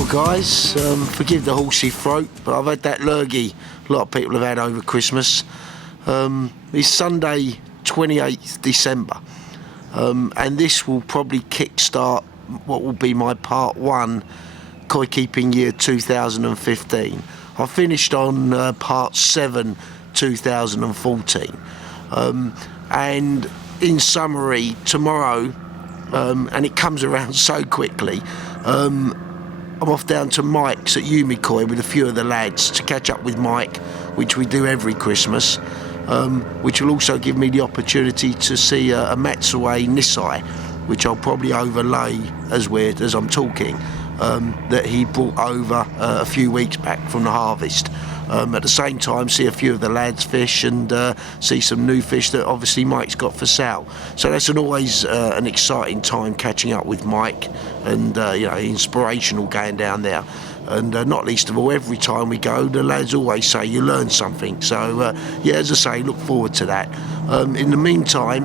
Well guys, forgive the horsey throat, but I've had that lurgy a lot of people have had over Christmas. It's Sunday 28th December, and this will probably kick-start what will be my part 1 koi keeping year 2015. I finished on part 7 2014, and in summary, tomorrow, and it comes around so quickly, I'm off down to Mike's at Yumikoi with a few of the lads to catch up with Mike, which we do every Christmas, which will also give me the opportunity to see a Matsue Nisai, which I'll probably overlay as I'm talking, that he brought over a few weeks back from the harvest. At the same time, see a few of the lads fish and see some new fish that obviously Mike's got for sale. So that's always an exciting time catching up with Mike, and you know, inspirational going down there. And not least of all, every time we go, the lads always say you learn something. So yeah, as I say, look forward to that. In the meantime,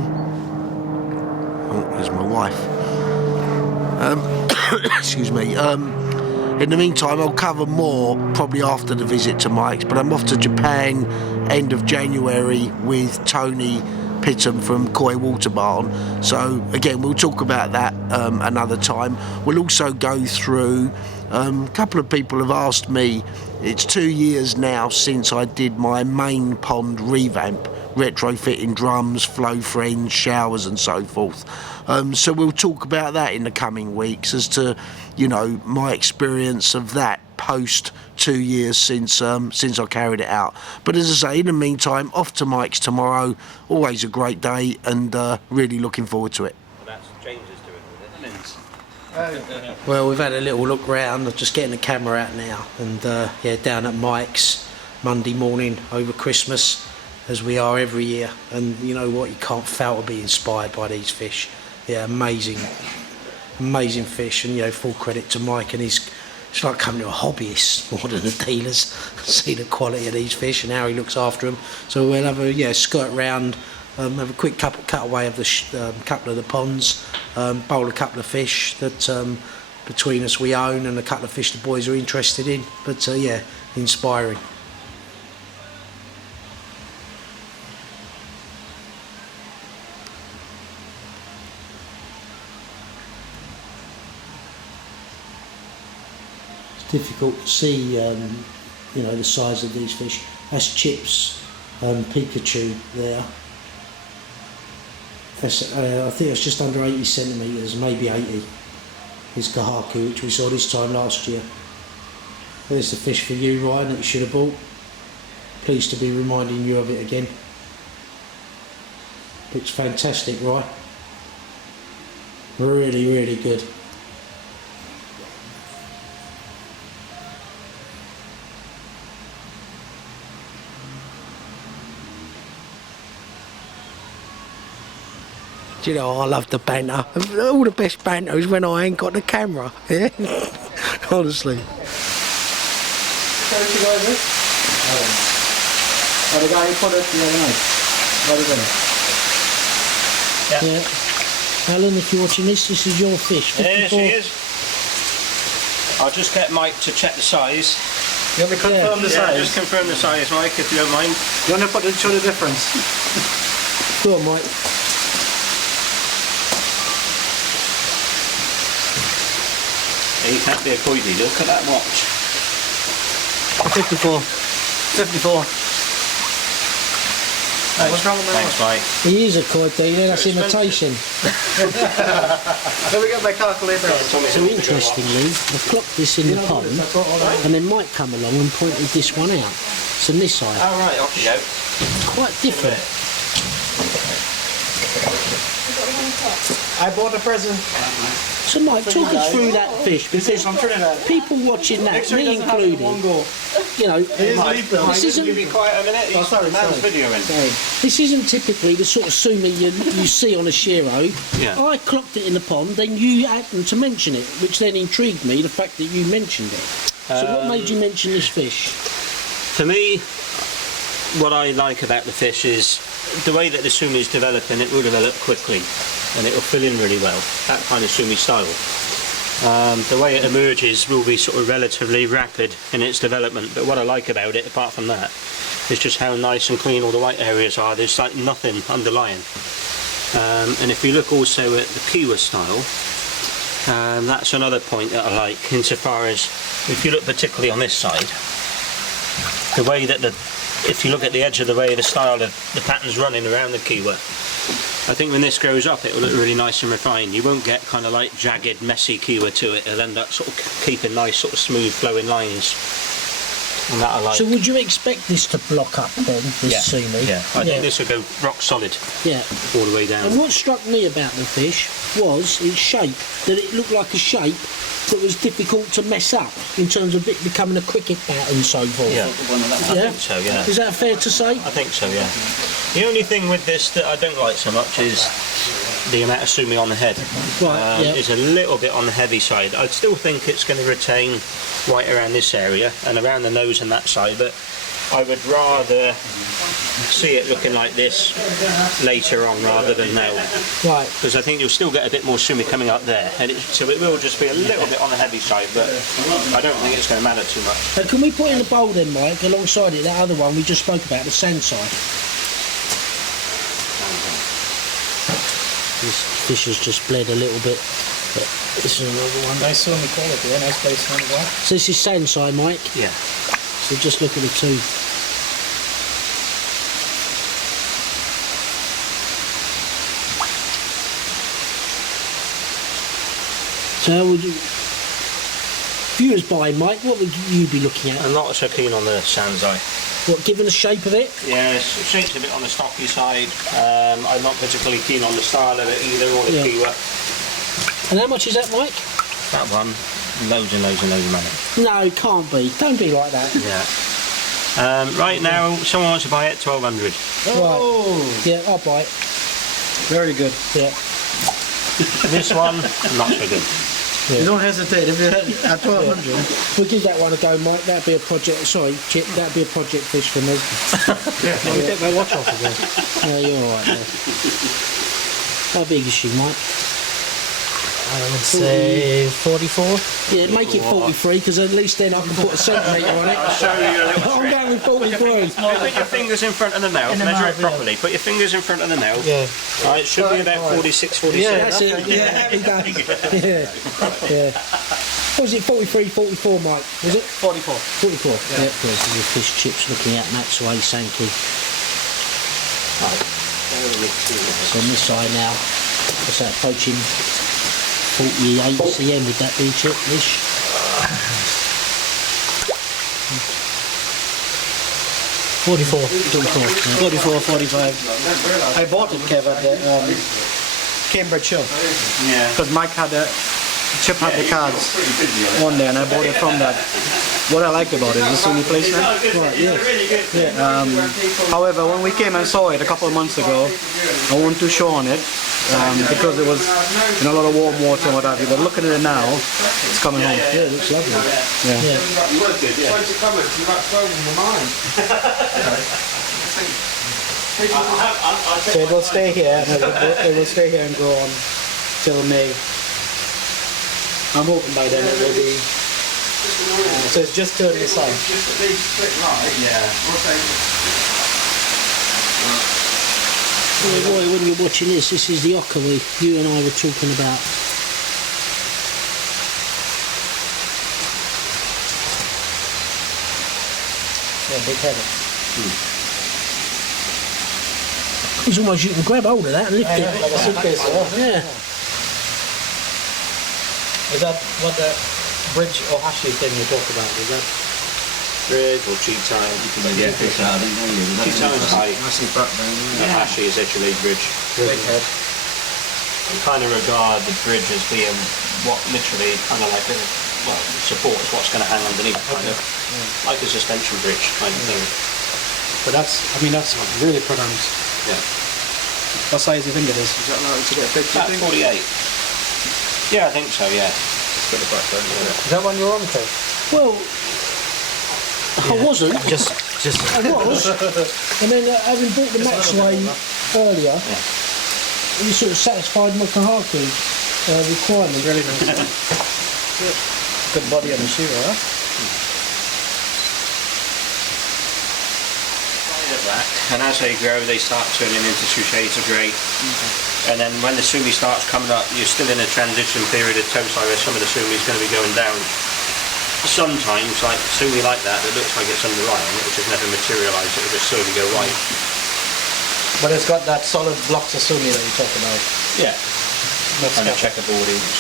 oh, there's my wife. Excuse me. In the meantime, I'll cover more probably after the visit to Mike's, but I'm off to Japan end of January with Tony Pitton from Koi Water Barn. So again, we'll talk about that another time. We'll also go through, a couple of people have asked me, it's 2 years now since I did my main pond revamp, retrofitting drums, flow friends, showers and so forth. So we'll talk about that in the coming weeks as to, you know, my experience of that post 2 years since I carried it out. But as I say, in the meantime, off to Mike's tomorrow. Always a great day, and really looking forward to it. Well, that's James is doing with it. Well, we've had a little look round. I'm just getting the camera out now, and yeah, down at Mike's Monday morning over Christmas, as we are every year. And you know what, you can't fail to be inspired by these fish. Yeah, amazing fish, and you know, full credit to Mike and his. It's like coming to a hobbyist more than the dealers. See the quality of these fish and how he looks after them. So we'll have a skirt round, have a quick cutaway of the couple of the ponds, bowl a couple of fish that between us we own, and a couple of fish the boys are interested in. But yeah, inspiring. Difficult to see, you know, the size of these fish. That's Chip's Pikachu there. That's, I think it's just under 80 centimetres, maybe 80. Is Kahaku, which we saw this time last year. There's the fish for you, Ryan, that you should have bought. Pleased to be reminding you of it again. Looks fantastic, right? Really, really good. You know, I love the banter. All the best banter is when I ain't got the camera. Yeah, honestly. Yeah. Alan, if you're watching this is your fish. 54. Yes, it is. I'll just get Mike to check the size. You want me to confirm the size? Just confirm the size, Mike, if you don't mind. You want to show the difference? Go on, Mike. He can't be a koi dealer. Look at that watch. 54. 54. Thanks, what's wrong with my thanks, watch? Mike. He is a koi dealer, that's imitation. Let me get my calculator out. So interestingly, I clocked this in the pond, and then Mike come along and pointed this one out. It's a Nisai. Oh right, off you go. Quite different. I bought a present. So Mike, talk us through that fish, because people watching that, me included, you know, this isn't, Be quiet a minute. He's man's videoing. this isn't typically the sort of sumi you see on a shiro. Yeah. I clocked it in the pond, then you happened to mention it, which then intrigued me, the fact that you mentioned it. So what made you mention this fish? For me, what I like about the fish is the way that the sumi is developing. It will develop quickly, and it will fill in really well. That kind of sumi style. The way it emerges will be sort of relatively rapid in its development, but what I like about it, apart from that, is just how nice and clean all the white areas are. There's like nothing underlying. And if you look also at the Kiwa style, that's another point that I like, insofar as if you look particularly on this side, the way that if you look at the edge of the way the style of the pattern's running around the Kiwa, I think when this grows up it will look really nice and refined. You won't get kind of like jagged, messy Kiwa to it. It'll end up sort of keeping nice sort of smooth flowing lines. And that I like. So would you expect this to block up then, this scenery? Yeah, I think this will go rock solid all the way down. And what struck me about the fish was its shape, that it looked like a shape that was difficult to mess up in terms of it becoming a cricket bat and so forth. Yeah, I think so, yeah. Is that fair to say? I think so, yeah. The only thing with this that I don't like so much is the amount of sumi on the head. Right, It's a little bit on the heavy side. I still think it's going to retain white around this area and around the nose and that side, but I would rather see it looking like this later on rather than now. Right. Because I think you'll still get a bit more sumi coming up there, and so it will just be a little bit on the heavy side, but I don't think it's going to matter too much. Can we put in the bowl then, Mike, alongside it, that other one we just spoke about, the sand side? This fish has just bled a little bit, but this is another one. Nice sumi quality, nice place on the one. So this is sand side, Mike? Yeah. So just look at the two. So how would you, viewers by Mike, what would you be looking at? I'm not so keen on the Sanzai. What, given the shape of it? Yeah, the shape's a bit on the stocky side. I'm not particularly keen on the style of it either, or the Kiwa. And how much is that, Mike? That one, loads and loads and loads of money. No, it can't be. Don't be like that. Yeah. Right now, someone wants to buy it, 1200. Oh! Right. Yeah, I'll buy it. Very good. Yeah. This one, not so good. Yeah. You don't hesitate if you're at 1200. We'll give that one a go, Mike. That'd be a project. Sorry, Chip. That'd be a project fish for me. We take my watch off again. No, you're all right there. How big is she, Mike? I would say 44. Yeah, make it 43, because at least then I can put a centimetre on it. I'll show you a little I'm going with 43. Put your fingers in front of the mouth, measure it properly. Put your fingers in front of the mouth. Yeah. Right, it should be about 46, 47. Yeah, that's it. Yeah, happy days. Yeah. What was it, 43, 44, Mike? Was it? 44. 44. Yeah, there's the fish chips looking at Maxway Sankey. So on this side now, what's that, approaching 48 cm, would that be, Chip-ish? 44. 44, 45. I bought it, Kev, at the Cambridge show. Yeah. Because Mike had Chip had the cards on there, and I bought it from that. What I like about it is the sumi placement. Right, yeah. However, when we came and saw it a couple of months ago, I wasn't too sure on it because it was in a lot of warm water and what have you. But looking at it now, it's coming home. Yeah, it looks lovely. Yeah. So it will stay here, and it will stay here and grow on till May. I'm hoping by then it will be. So it's just turned the side. Roy, when you're watching this is the ocker you and I were talking about. Yeah, big headed. It's almost you can grab hold of that and lift it. Like a suitcase, Yeah. Is that what the bridge or hashi thing you talked about? Is that? Bridge or cheat time. Yeah, cheat time is high. The hashi is actually bridge. Big head. I kind of regard the bridge as being what literally kind of like supports what's going to hang underneath, kind of like a suspension bridge kind of thing. But that's really pronounced. Yeah. What size do you think it is? Is that allowed to get a picture? About 48. Yeah, I think so. Yeah. Just got the backbone. Is that one you're on, Kev? Well, I wasn't. Just. I was. And then having bought the Maxway earlier, it sort of satisfied my Kahaku requirement. Really nice. Good body on the shearer, huh? Black, and as they grow they start turning into two shades of grey. And then when the sumi starts coming up, you're still in a transition period of topside where some of the sumi is going to be going down. Sometimes, like sumi like that looks like it's under iron, it will just never materialise, it will just slowly go white. But it's got that solid blocks of sumi that you talk about. Yeah, kind of checkerboard each.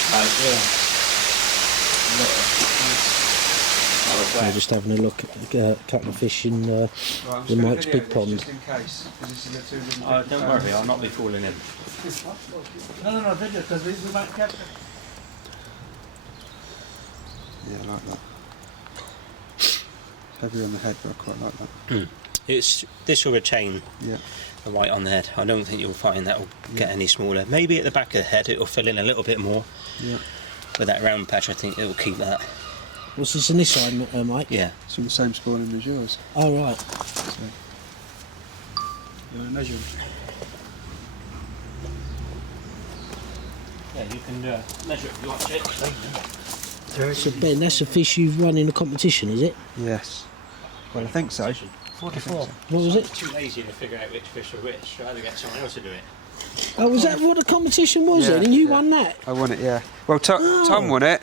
We're just having a look at a couple of fish in Mike's big pond. Just in case, because this is a two Don't worry, I'll not be falling in. No, video, because we might catch it. Yeah, I like that. Heavy on the head, but I quite like that. This will retain Yeah. the white on the head. I don't think you'll find that will get any smaller. Maybe at the back of the head it will fill in a little bit more. Yeah. With that round patch, I think it will keep that. What's this on this side, Mike? Yeah. It's from the same spawning as yours. Oh, right. So. You want to measure them? Yeah, you can measure it if you want it. So Ben, that's a fish you've won in a competition, is it? Yes. Well, I think so. 44. What was it? Too lazy to figure out which fish are which. I'd rather get someone else to do it. Oh, was that what the competition was then? And you won that? I won it, yeah. Well, Tom won it,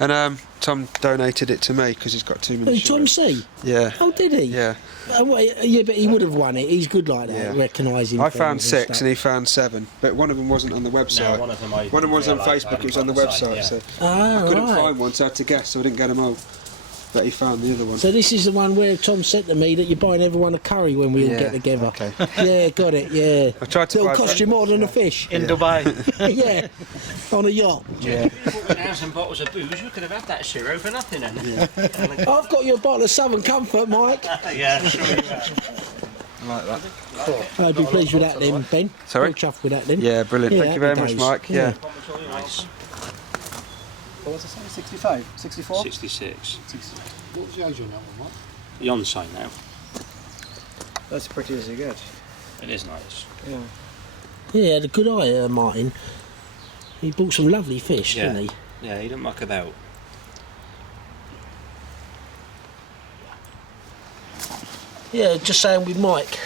and Tom donated it to me because he's got too many. Who, Tom C? Yeah. Oh, did he? Yeah. Yeah, but he would have won it. He's good like that, Yeah. recognising. I found things 6 stuff. and he found 7, but one of them wasn't on the website. No, one of them was on realised I Facebook, it was on the hadn't website, got the so Ah, I couldn't right. find one, so I had to guess, so I didn't get them all. But he found the other one. So this is the one where Tom said to me that you're buying everyone a curry when we all Yeah, get together. okay. Yeah, got it. Yeah. I tried to It'll buy cost you more than a fish. In Dubai. Yeah, on a yacht. Yeah. 1,000 bottles of booze, you could have had that Shiro for nothing then. I've got you a bottle of Southern Comfort, Mike. Yeah, sure you have. I like that. I'd be pleased with that then, Ben. Sorry? Well chuffed with that then. Yeah, brilliant. Yeah, Thank you very happy much, days. Mike. Yeah. Nice. What was it saying? 65? 64? 66. What was the age on that one, Mike? The on sign now. That's pretty as you get. It is nice. Yeah. Yeah, had a good eye, Martin. He bought some lovely fish, Yeah. didn't he? Yeah, he don't muck about. Yeah, just saying with Mike.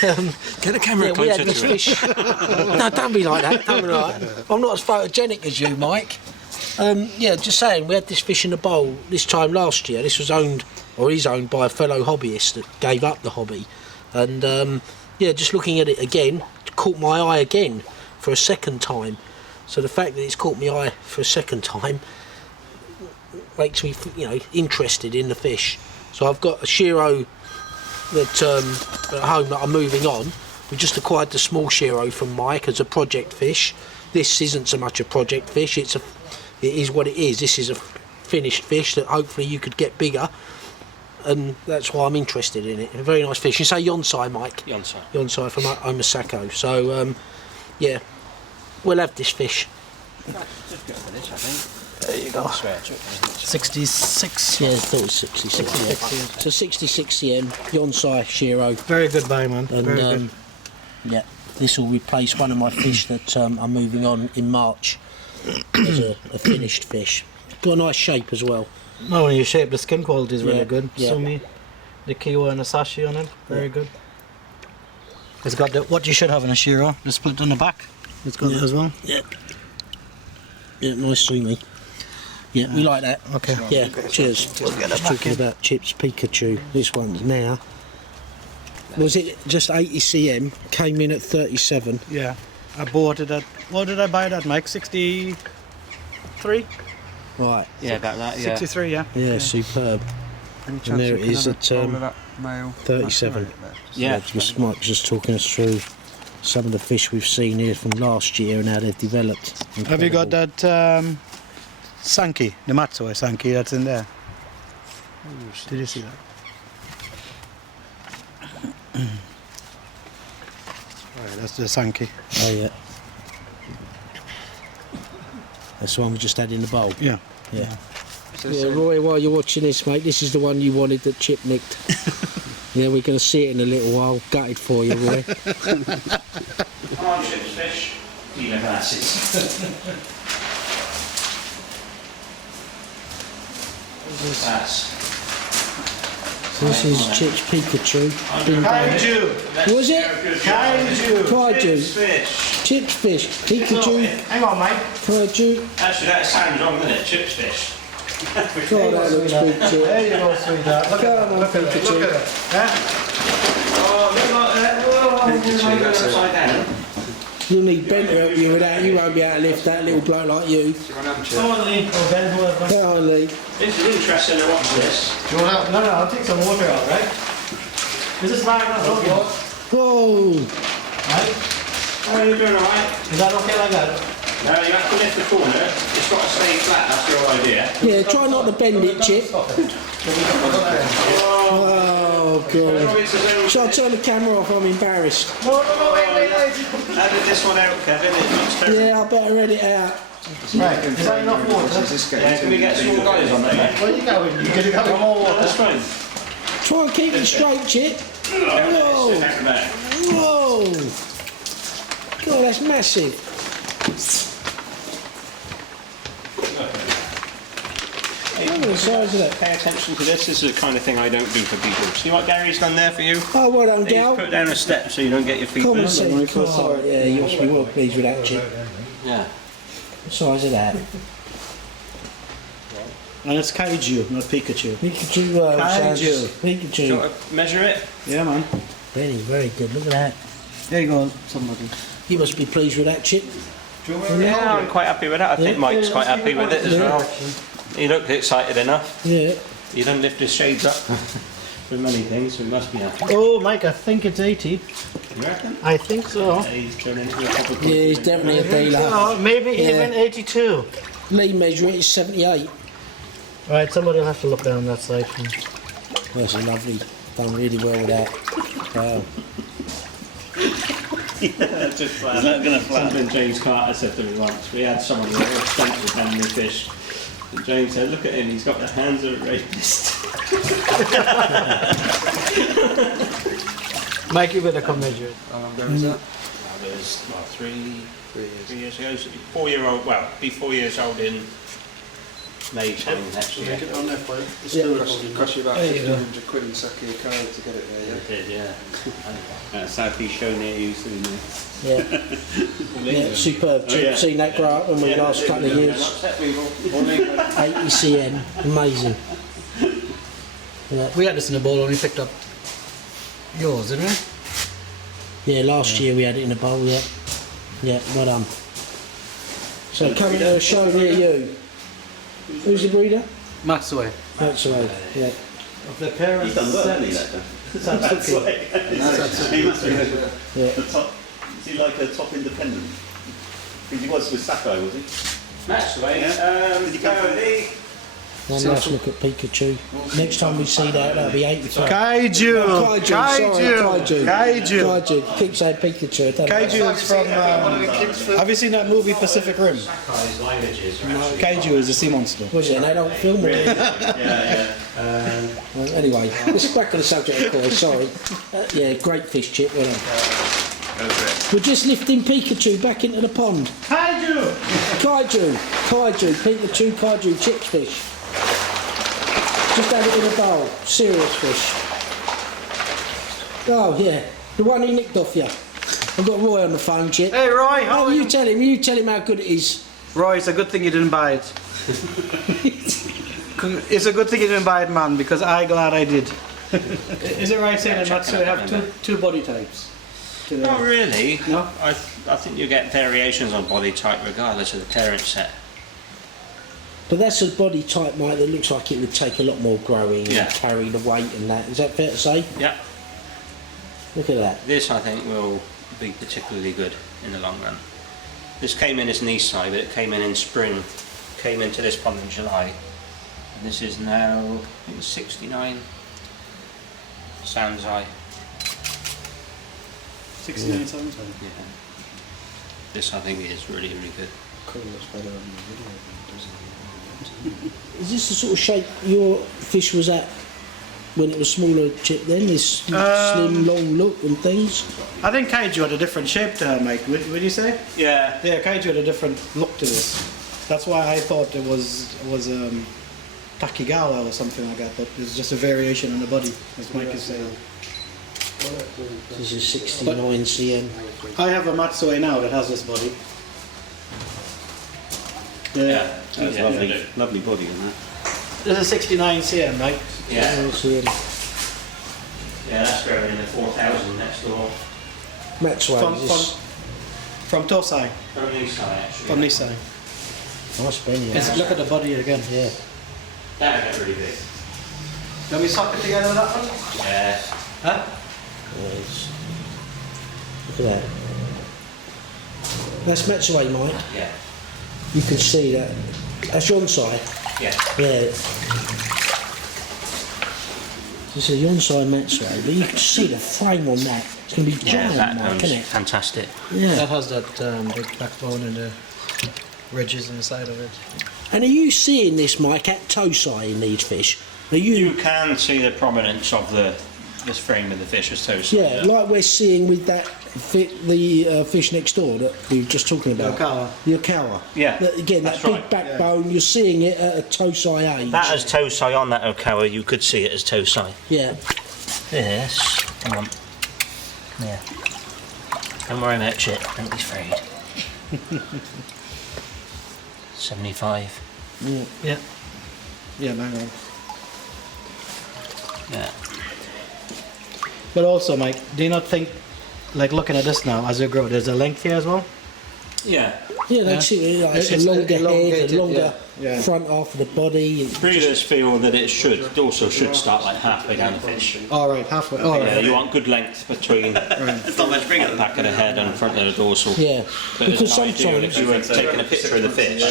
Get the camera Yeah, we closer had this to it. fish. No, don't be like that. Don't be like that. I'm not as photogenic as you, Mike. Yeah, just saying, we had this fish in the bowl this time last year. This was owned, or is owned by a fellow hobbyist that gave up the hobby. And yeah, just looking at it again, it caught my eye again for a second time. So the fact that it's caught my eye for a second time makes me, interested in the fish. So I've got a Shiro that at home that I'm moving on. We just acquired the small Shiro from Mike as a project fish. This isn't so much a project fish. It is what it is. This is a finished fish that hopefully you could get bigger, and that's why I'm interested in it. A very nice fish. You say Yonsai, Mike? Yonsai. Yonsai from Omasako. So yeah, we'll have this fish. There you go. 66. Yeah, I thought it was 66. 66, yeah. So 66 cm Yonsai Shiro. Very good buy, man. And Very good. yeah, this will replace one of my fish that I'm moving on in March as a finished fish. Got a nice shape as well. No, when you shape, the skin quality is really Yeah, good. yeah. Sumi, the Kiwa and the Sashi on it, very good. It's got what you should have in a Shiro, the split on the back. It's got that as well. Yeah, yeah, nice sumi. Yeah, we like that. Okay. Yeah, cheers. Just talking about Chips Pikachu. This one's now. Was it just 80 cm? Came in at 37. Yeah. I bought it at, what did I buy it at, Mike? 63? Right. Yeah, about that, yeah. 63, yeah. Yeah, superb. Any And there chance it you is can at have a bowl of that male 37. mackerel there? Yeah. Just Mike just talking us through some of the fish we've seen here from last year and how they've developed. Have you got that Sankey, the Matsui Sankey that's in there? Did you see that? Right, that's the Sankey. Oh yeah. That's the one we just had in the bowl. Yeah. Yeah. So Yeah, it's, Roy, while you're watching this, mate, this is the one you wanted that Chip nicked. Yeah, we're going to see it in a little while. Gutted for you, Roy. Come on, Chips fish. Dealer glasses. So this is Chips Pikachu. Kaiju! What was it? Kaiju! Kaiju. Fish. Chips fish. Pikachu. Hang on, mate. Kaiju. Actually, that sounds wrong, doesn't it? Chips fish. God, that looks sweet, Chip. There you go, sweetheart. Look at that. Look at that. Look at it. Yeah? Oh, look like that. Whoa, upside down. You'll need Ben to help you with that. You won't be able to lift that little bloke like you. Come on, Lee. Or Ben, whoever. Come on, Lee. This is interesting to watch this. Do you want help? No, I'll take some water out, right? Is this bag not okay? Whoa. Right? Oh, you're doing alright. Is that okay like that? No, you have to lift the corner. It's got to stay flat, that's your idea. Yeah, try not to bend it, Chip. Oh, God. Shall I turn the camera off? I'm embarrassed. No, wait. How did this one out, Kevin? It looks terrible. Yeah, I better read it out. Right, is that enough water? Yeah, can we get some more guys on there? Where are you going? You're going to go more No, water. that's fine. Try and keep it straight, Chip. Whoa! Whoa. God, that's massive. Look at the size of that. Pay attention to this. This is the kind of thing I don't do for people. See what Gary's done there for you? Oh, well done, He's Gal. put down a step so you don't get your feet Come on, wet. see. Oh, yeah, you must be well pleased with that, Chip. Yeah. What size is that? And it's Kaiju, not Pikachu. Pikachu. Kaiju. Do you Pikachu. want to measure it? Yeah, man. Very good. Look at that. There you go, somebody. You must be pleased with that, Chip. Yeah, I'm quite happy with that. I think Mike's quite happy with it as well. He looked excited enough. Yeah. He doesn't lift his shades up with many things, so he must be happy. Oh, Mike, I think it's 80. You reckon? I think so. Yeah, he's turning into a proper Yeah, he's definitely a dealer. Oh, maybe Yeah. even 82. Lee measure it is 78. Right, somebody will have to look down that side. That's lovely. Done really well with that. Wow. Just flat. Is that going to flat? Something James Carter said to me once. We had someone who was expensive handling fish. And James said, look at him, he's got the hands of a rapist. Mike, you better come measure it. How long ago was that? That was, what, 3 years ago? So 4 year old, well, be 4 years old in May time next year. Get it on there for you. Cost you about There you go. 1,500 quid in Saki a card to get it there, yeah? It did, yeah. Southeast show near you soon. Yeah. Yeah, superb. Chip. yeah. Seen that grow up when we last couple of years. 80 cm. Amazing. Yeah. We had this in a bowl, only picked up yours, didn't we? Yeah, last year we had it in a bowl, yeah. Yeah, well done. So coming to a show near you. Who's the breeder? Maxway. That's right, yeah. Of the parents. He's done well, hasn't he, that done? Satsuki. He must be Yeah. the top, is he like a top independent? Because he was with Sakai, was he? Maxway, Did you come from One last look at Pikachu. Next time we see that, that'll be 85. Kaiju! Kaiju! Kaiju! Keep saying Pikachu. don't I? Kaiju is from. Have you seen that movie Pacific Rim? Sakai's lineages are actually... Kaiju is a sea monster. Was it? And they don't film it. Well, anyway, let's back on the subject of koi, sorry. Yeah, great fish, Chip, well done. We're just lifting Pikachu back into the pond. Kaiju! Kaiju, Pikachu, Kaiju, chips fish. Just have it in a bowl, serious fish. Oh yeah, the one he nicked off you. I've got Roy on the phone, Chip. Hey Roy, how Oh, are you you? tell him how good it is. Roy, it's a good thing you didn't buy it. It's a good thing you didn't buy it, man, because I'm glad I did. Is it right saying that Matsui have two body types? Not really. No? I think you get variations on body type regardless of the parent set. But that's a body type, Mike, that looks like it would take a lot more growing Yeah. and carry the weight and that. Is that fair to say? Yeah. Look at that. This I think will be particularly good in the long run. This came in as Nisai, but it came in spring. Came into this pond in July. And this is now, I think it's 69 Sanzai. 69 times. Yeah. This I think is really, really good. Is this the sort of shape your fish was at when it was smaller, Chip, then? This slim, long look and things? I think Kaiju had a different shape to her, Mike. Would you say? Yeah. Yeah, Kaiju had a different look to this. That's why I thought it was Takigawa or something like that, but it's just a variation on the body, as Mike is saying. This is 69 cm. I have a Matsue now that has this body. That's lovely, lovely body on that. This is 69 cm, right? Yeah. CM. Yeah, that's growing in the 4,000 next door. Maxwell. From Tosai, From Nissan, actually. from Nissan. Nice penny. Let's look at the body again. Yeah. That'll get really big. Can we sock it together with that one? Yeah. Huh? Yes. Look at that. That's Matsue, Mike. Yeah. You can see that. That's Yonsai. Yeah. Yeah. This is a Yonsai Matsue, but you can see the frame on that. It's going to be giant, Mike, isn't it? Fantastic. Yeah. That has that big backbone and the ridges on the side of it. And are you seeing this, Mike, at Tosai in these fish? Are you? You can see the prominence of this frame of the fish as toast. Yeah, like we're seeing with that the fish next door that we were just talking about. The Okawa. Yeah, Again, that that's big right. backbone, you're seeing it at a Tosai age. That as Tosai on that Okawa, you could see it as Tosai. Yeah. Yes. Come on. Yeah. Don't worry about it. Don't be afraid. 75. Yeah. Yeah, bang on. Yeah. But also, Mike, do you not think, like looking at this now, as you grow, there's a length here as well? Yeah. Yeah, that's it. Like, it's a It's longer head, a elongated, longer yeah. front half of the body. Breeders feel that it also should start like halfway down the fish. All right, halfway. All Yeah, right. you want good length between It's not much bigger the than back of the head and front of the dorsal. Yeah, But because it's not ideal. If sometimes you were taking a picture of the fish,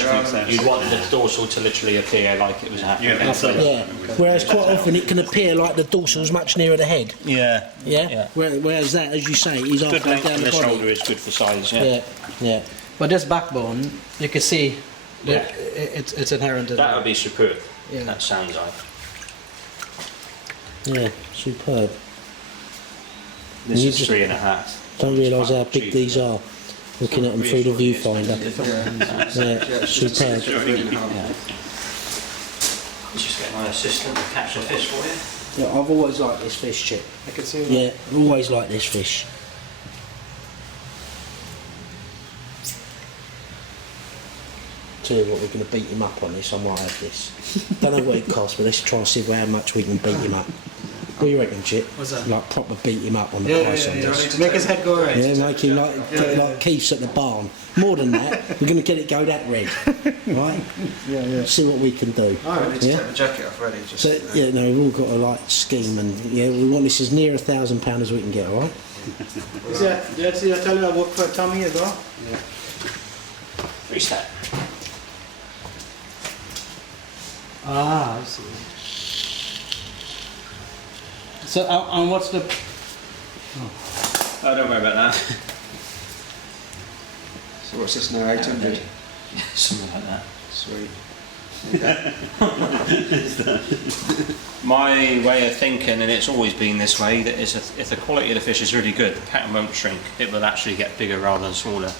you'd want the dorsal to literally appear like it was halfway down. yeah. Whereas quite often it can appear like the dorsal's much nearer the head. Yeah. Yeah. Yeah. Whereas that, as you say, is Good halfway length down on the the shoulder body. is good for size. Yeah. Yeah. Yeah. But this backbone, you can see that Yeah. it's inherent in That would be superb. Yeah. That sounds like. Yeah. Superb. This You is just 3.5. Don't realise how big these are. Looking at them through the viewfinder. Yeah. Superb. Let's just get my assistant to catch the fish for you. Yeah, I've always liked this fish, Chip. I can see Yeah, I've always liked this fish. Tell you what, we're going to beat him up on this. I might have this. Don't know what it costs, but let's try and see how much we can beat him up. What do you reckon, Chip? What's that? Like proper beat him up on the price on this. Make his head go red. Yeah, make him like Keith's at the barn. More than that, we're going to get it go that red. Right? Yeah. See what we can do. All right. Yeah? the jacket off ready. Just So, yeah, no, we've all got to scheme, and yeah, we want this as near £1,000 as we can get, all right? Did I tell you I work for Tommy as well? Reset. Ah, I see. So, and what's the... Oh, don't worry about that. So what's this now? 800. Something like that. Sweet. My way of thinking, and it's always been this way, that is if the quality of the fish is really good, the pattern won't shrink. It will actually get bigger rather than smaller.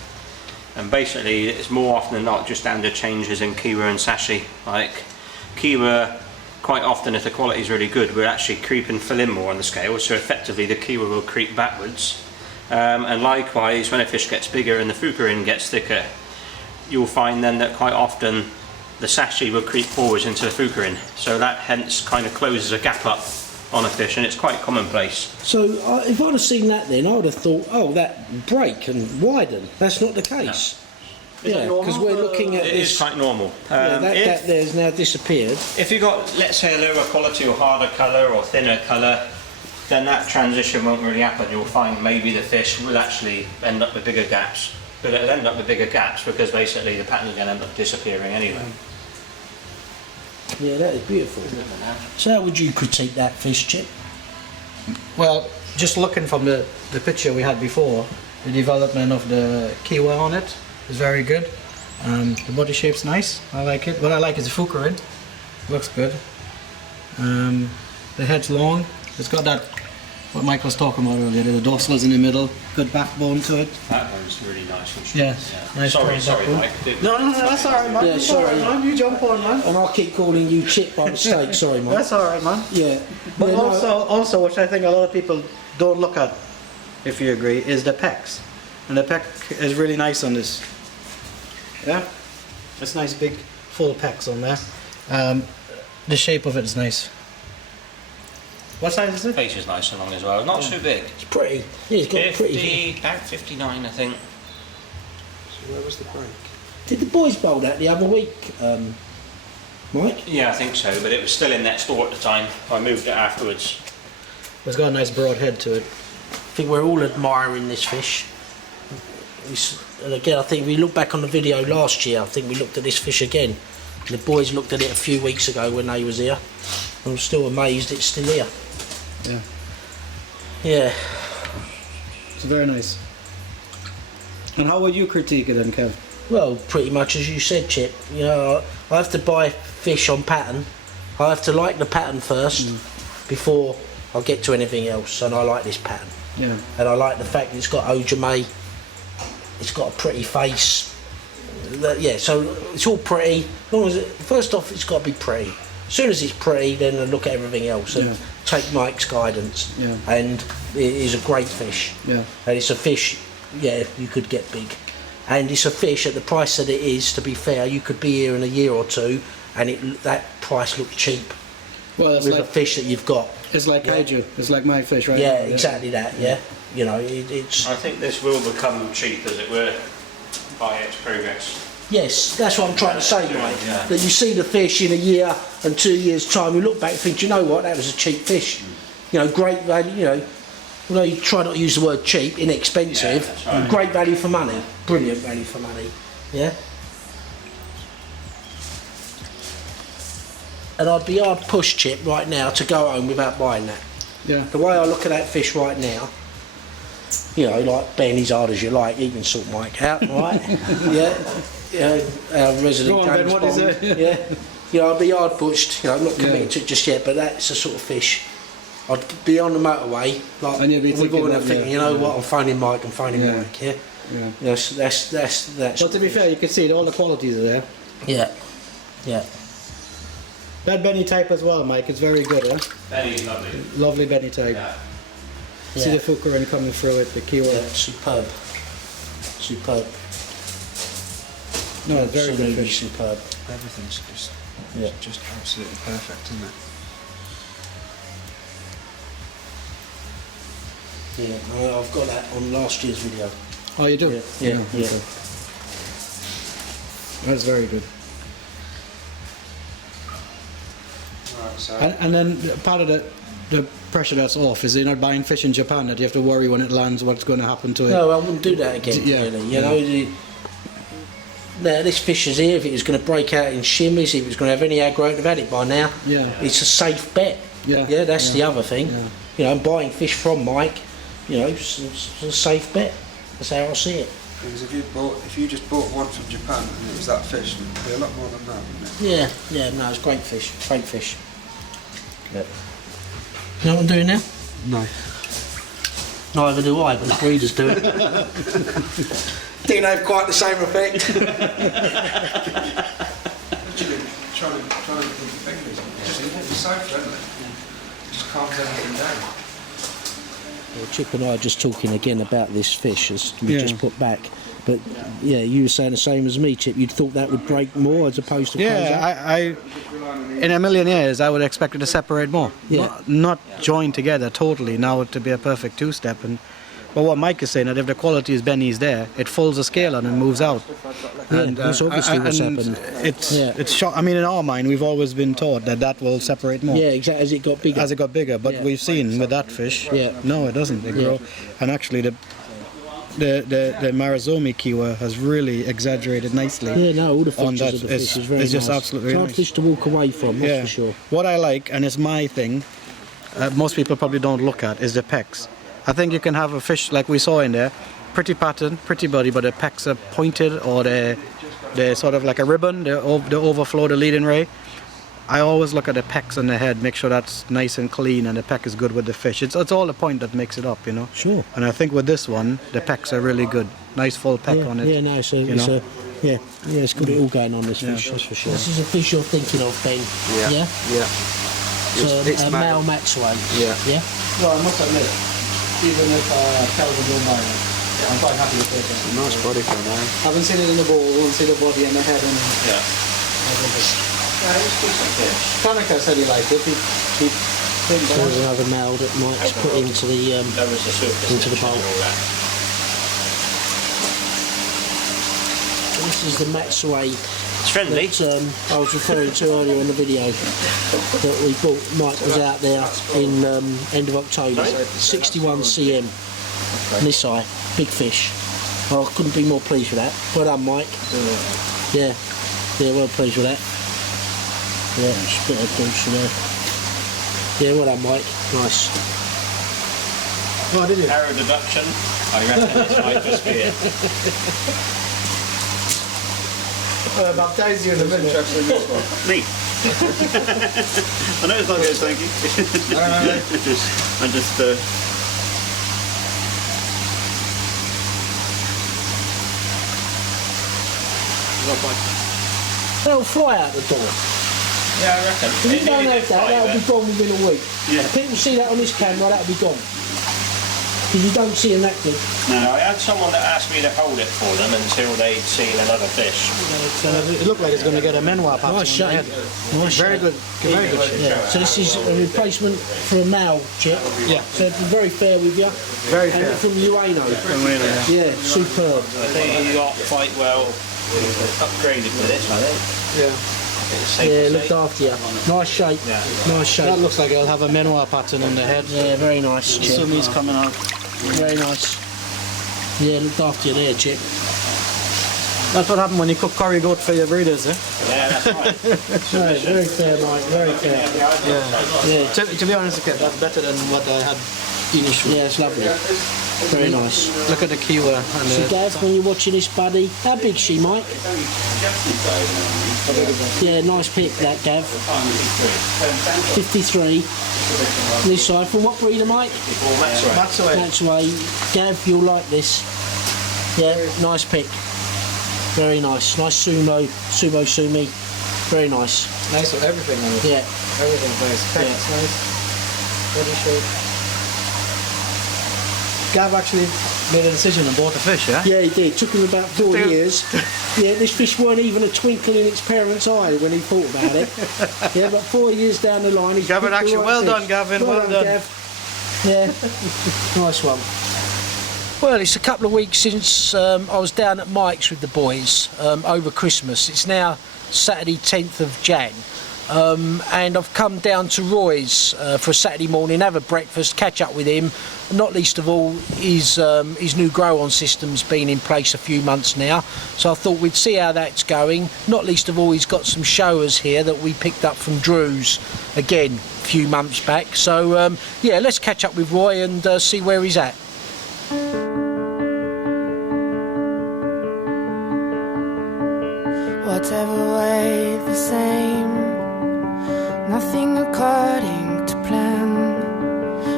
And basically, it's more often than not just down to changes in kiwa and sashi. Like kiwa, quite often, if the quality is really good, we'll actually creep and fill in more on the scale. So effectively, the kiwa will creep backwards. And likewise, when a fish gets bigger and the fukurin gets thicker, you'll find then that quite often the sashi will creep forwards into the fukurin. So that hence kind of closes a gap up on a fish, and it's quite commonplace. So if I'd have seen that then, I would have thought, oh, that break and widen. That's not the case. Yeah, because we're looking at It this. is quite normal. Yeah, that there's now disappeared. If you've got, let's say, a lower quality or harder colour or thinner colour, then that transition won't really happen. You'll find maybe the fish will actually end up with bigger gaps. But it'll end up with bigger gaps because basically the pattern's going to end up disappearing anyway. Yeah, that is beautiful. So how would you critique that fish, Chip? Well, just looking from the picture we had before, the development of the kiwa on it is very good. The body shape's nice. I like it. What I like is the fukurin. Looks good. The head's long. It's got that what Mike was talking about earlier. The dorsals in the middle, good backbone to it. That one's really nice. Yeah, nice. Sorry, backbone. Mike. No, that's alright, man. Yeah, That's sorry. alright, man. You jump on, man. And I keep calling you Chip by mistake, sorry, mate. That's alright, man. Yeah. But Yeah, no, also, which I think a lot of people don't look at, if you agree, is the pecs. And the pec is really nice on this. Yeah? It's nice big full pecs on there. The shape of it is nice. What size is it? Face is nice and long as well. Not too big. it's pretty. Yeah, it's got pretty. About 59, I think. So where was the break? Did the boys bowl that the other week, Mike? Yeah, I think so, but it was still in next door at the time. I moved it afterwards. It's got a nice broad head to it. I think we're all admiring this fish. And again, I think if we look back on the video last year, I think we looked at this fish again. The boys looked at it a few weeks ago when they was here. I'm still amazed it's still here. Yeah. Yeah. It's very nice. And how would you critique it then, Kev? Well, pretty much as you said, Chip. You know, I have to buy fish on pattern. I have to like the pattern first before I get to anything else. And I like this pattern. Yeah. And I like the fact that it's got ojame. It's got a pretty face. Yeah, so it's all pretty. As long as first off, it's got to be pretty. As soon as it's pretty, then I look at everything else and take Mike's guidance. Yeah. And it is a great fish. Yeah. And it's a fish, yeah, you could get big. And it's a fish at the price that it is, to be fair, you could be here in a year or two and that price looks cheap Well, that's with like, the fish that you've got. it's like kaiju. It's like my fish, right? Yeah, exactly that, yeah. You know, it's... I think this will become cheap, as it were, by its progress. Yes, that's what I'm trying to say, Mike. Yeah. That you see the fish in a year and 2 years' time, you look back and think, "Do you know what, that was a cheap fish." You know, great value, you know, although you try not to use the word cheap, inexpensive, that's right. great value for money, brilliant value for money, yeah? And I'd be hard pushed, Chip, right now to go home without buying that. Yeah. The way I look at that fish right now, you know, like being as hard as you like, you can sort Mike out, right? Yeah. Our resident Go on, Ben, James what is Bond, it? yeah. You know, I'd be hard pushed, you know, I'm not committed Yeah. to it just yet, but that's the sort of fish. I'd be on the motorway, like, And you'd be with thinking all that that, thinking, yeah. you know what, I'm phoning Mike, I'm phoning Yeah. Mike, yeah? Yeah. You know, so that's But to be fair, you can see all the qualities are there. yeah, yeah. That Benny type as well, Mike. It's very good, huh? Very lovely. Lovely Benny type. Yeah. See Yeah. the fukurin coming through it, the keyword. Yeah, superb. Superb. No, it's very good Absolutely fish. superb. Everything's Yeah. just absolutely perfect, isn't it? Yeah, I've got that on last year's video. Oh, you do? Yeah, yeah. okay. That's very good. Right, so And then part of the pressure that's off is you're not buying fish in Japan that you have to worry when it lands what's going to happen to it. No, I wouldn't do that again, Yeah, really. You yeah. know, now this fish is here. If it was going to break out in shimmies, if it was going to have any aggro, it'd have had it by now. Yeah. It's a safe bet. Yeah, Yeah, that's yeah, the other thing. yeah. You know, I'm buying fish from Mike, you know, it's a safe bet. That's how I see it. because if you just bought one from Japan and it was that fish, it'd be a lot more than that, wouldn't it? Yeah, no, it's great fish. Great fish. Yep. You know what I'm doing now? No. Neither do I, but the breeders do it. Didn't have quite the same effect. Literally trying to put your fingers on it. It's so friendly. It just calms everything down. Well, Chip and I are just talking again about this fish as we Yeah. just put back. But yeah, you were saying the same as me, Chip. You'd thought that would break more as opposed to close up. Yeah, I in a million years I would expect it to separate more. Yeah. Not join together totally now to be a perfect two-step. But what Mike is saying, that if the quality is Benny's there, it folds the scale on and moves out. Yeah, that's obviously what's happened. It's I mean, in our mind, we've always been taught that will separate more. Yeah, exactly. As it got bigger. As it got bigger, but Yeah. we've seen with that fish, Yeah. no, it doesn't. They Yeah. grow, and actually the Marizomi kiwa has really exaggerated nicely. Yeah, no, all the on features that. of the fish is very It's just nice. absolutely It's hard nice. fish to walk away from, that's Yeah. for sure. What I like, and it's my thing, most people probably don't look at, is the pecs. I think you can have a fish like we saw in there, pretty pattern, pretty body, but the pecs are pointed or they're sort of like a ribbon, they overflow the leading ray. I always look at the pecks on the head, make sure that's nice and clean and the peck is good with the fish. It's all the point that makes it up, you know. Sure. And I think with this one, the pecks are really good. Nice full peck Yeah, on it. yeah, no, it's it's got it all going on this fish. that's for sure. This is a fish you're thinking of, Ben. Yeah. Yeah. Yeah. So It's a male Maxway. Yeah. Yeah. Well, I must admit, even if Calvin don't buy it, I'm quite happy with it. Nice body for now. I haven't seen it in the bowl, I won't see the body and the head. And Yeah. Kanika said he liked it. He didn't So there's another male that Mike's put into the That was the surface into the bowl. and all that. This is the Maxway It's friendly. that I was referring to earlier in the video that we bought. Mike was out there in end of October. 61 cm. And this eye, big fish. Well, I couldn't be more pleased with that. Well done, Mike. Yeah, well pleased with that. Yeah, just a bit of dulce there. Yeah, well done, Mike. Nice. Oh, did you? Arrow deduction. I reckon this might just be it. I'll baptize you in a minute. Interested in this one. Me. I know it's not good, thank you. I just They'll fly out the door. yeah, I reckon. If you don't have that, that'll be gone within a week. Yeah. If people see that on this camera, that'll be gone. Because you don't see them that good. No, I had someone that asked me to hold it for them until they'd seen another fish. It looked like it's going to get a menwa pattern. Nice shape. Nice Very shape. good. Very good shape. Yeah. So this is a replacement for a male chip. Yeah. So it's very fair with you. Very And fair. from Ueno. Yeah, superb. I think he got quite well upgraded for this, I think. Yeah. It's safe Yeah, to looked say. after you. Nice shape. Nice shape. That looks like it'll have a menwa pattern on the head. Yeah, very nice, Chip. Sumi's coming out. Very nice. Yeah, looked after you there, Chip. That's what happened when you cook curry goat for your breeders, eh? Yeah, that's right. No, very fair, Mike. Very fair. Yeah. Yeah, To be honest, okay, that's better than what I had initially. yeah, it's lovely. Very nice. Look at the kiwa and So, the... Gav, when you're watching this, buddy, how big's she, Mike? Yeah, nice pick, that, Gav. 53. This side, from what breeder, Mike? Maxway. That's why, Gav, you'll like this. Yeah, nice pick. Very nice. Nice sumo sumi. Very nice. Nice with everything on it. Yeah. Everything's nice. Peck's nice. Body shape. Gav actually made a decision and bought the fish, yeah? Yeah, he did. Took him about 4 years. Yeah, this fish weren't even a twinkle in its parent's eye when he thought about it. Yeah, but 4 years down the line, he's Gavin, picked the actually, right well fish. done, Gavin, well done. Gav. Yeah, nice one. Well, it's a couple of weeks since I was down at Mike's with the boys over Christmas. It's now Saturday 10th of Jan. And I've come down to Roy's for a Saturday morning, have a breakfast, catch up with him. Not least of all, his new grow-on system's been in place a few months now, so I thought we'd see how that's going. Not least of all, he's got some showers here that we picked up from Drew's, again, a few months back. So, yeah, let's catch up with Roy and see where he's at. Whatever way the same, nothing according to plan.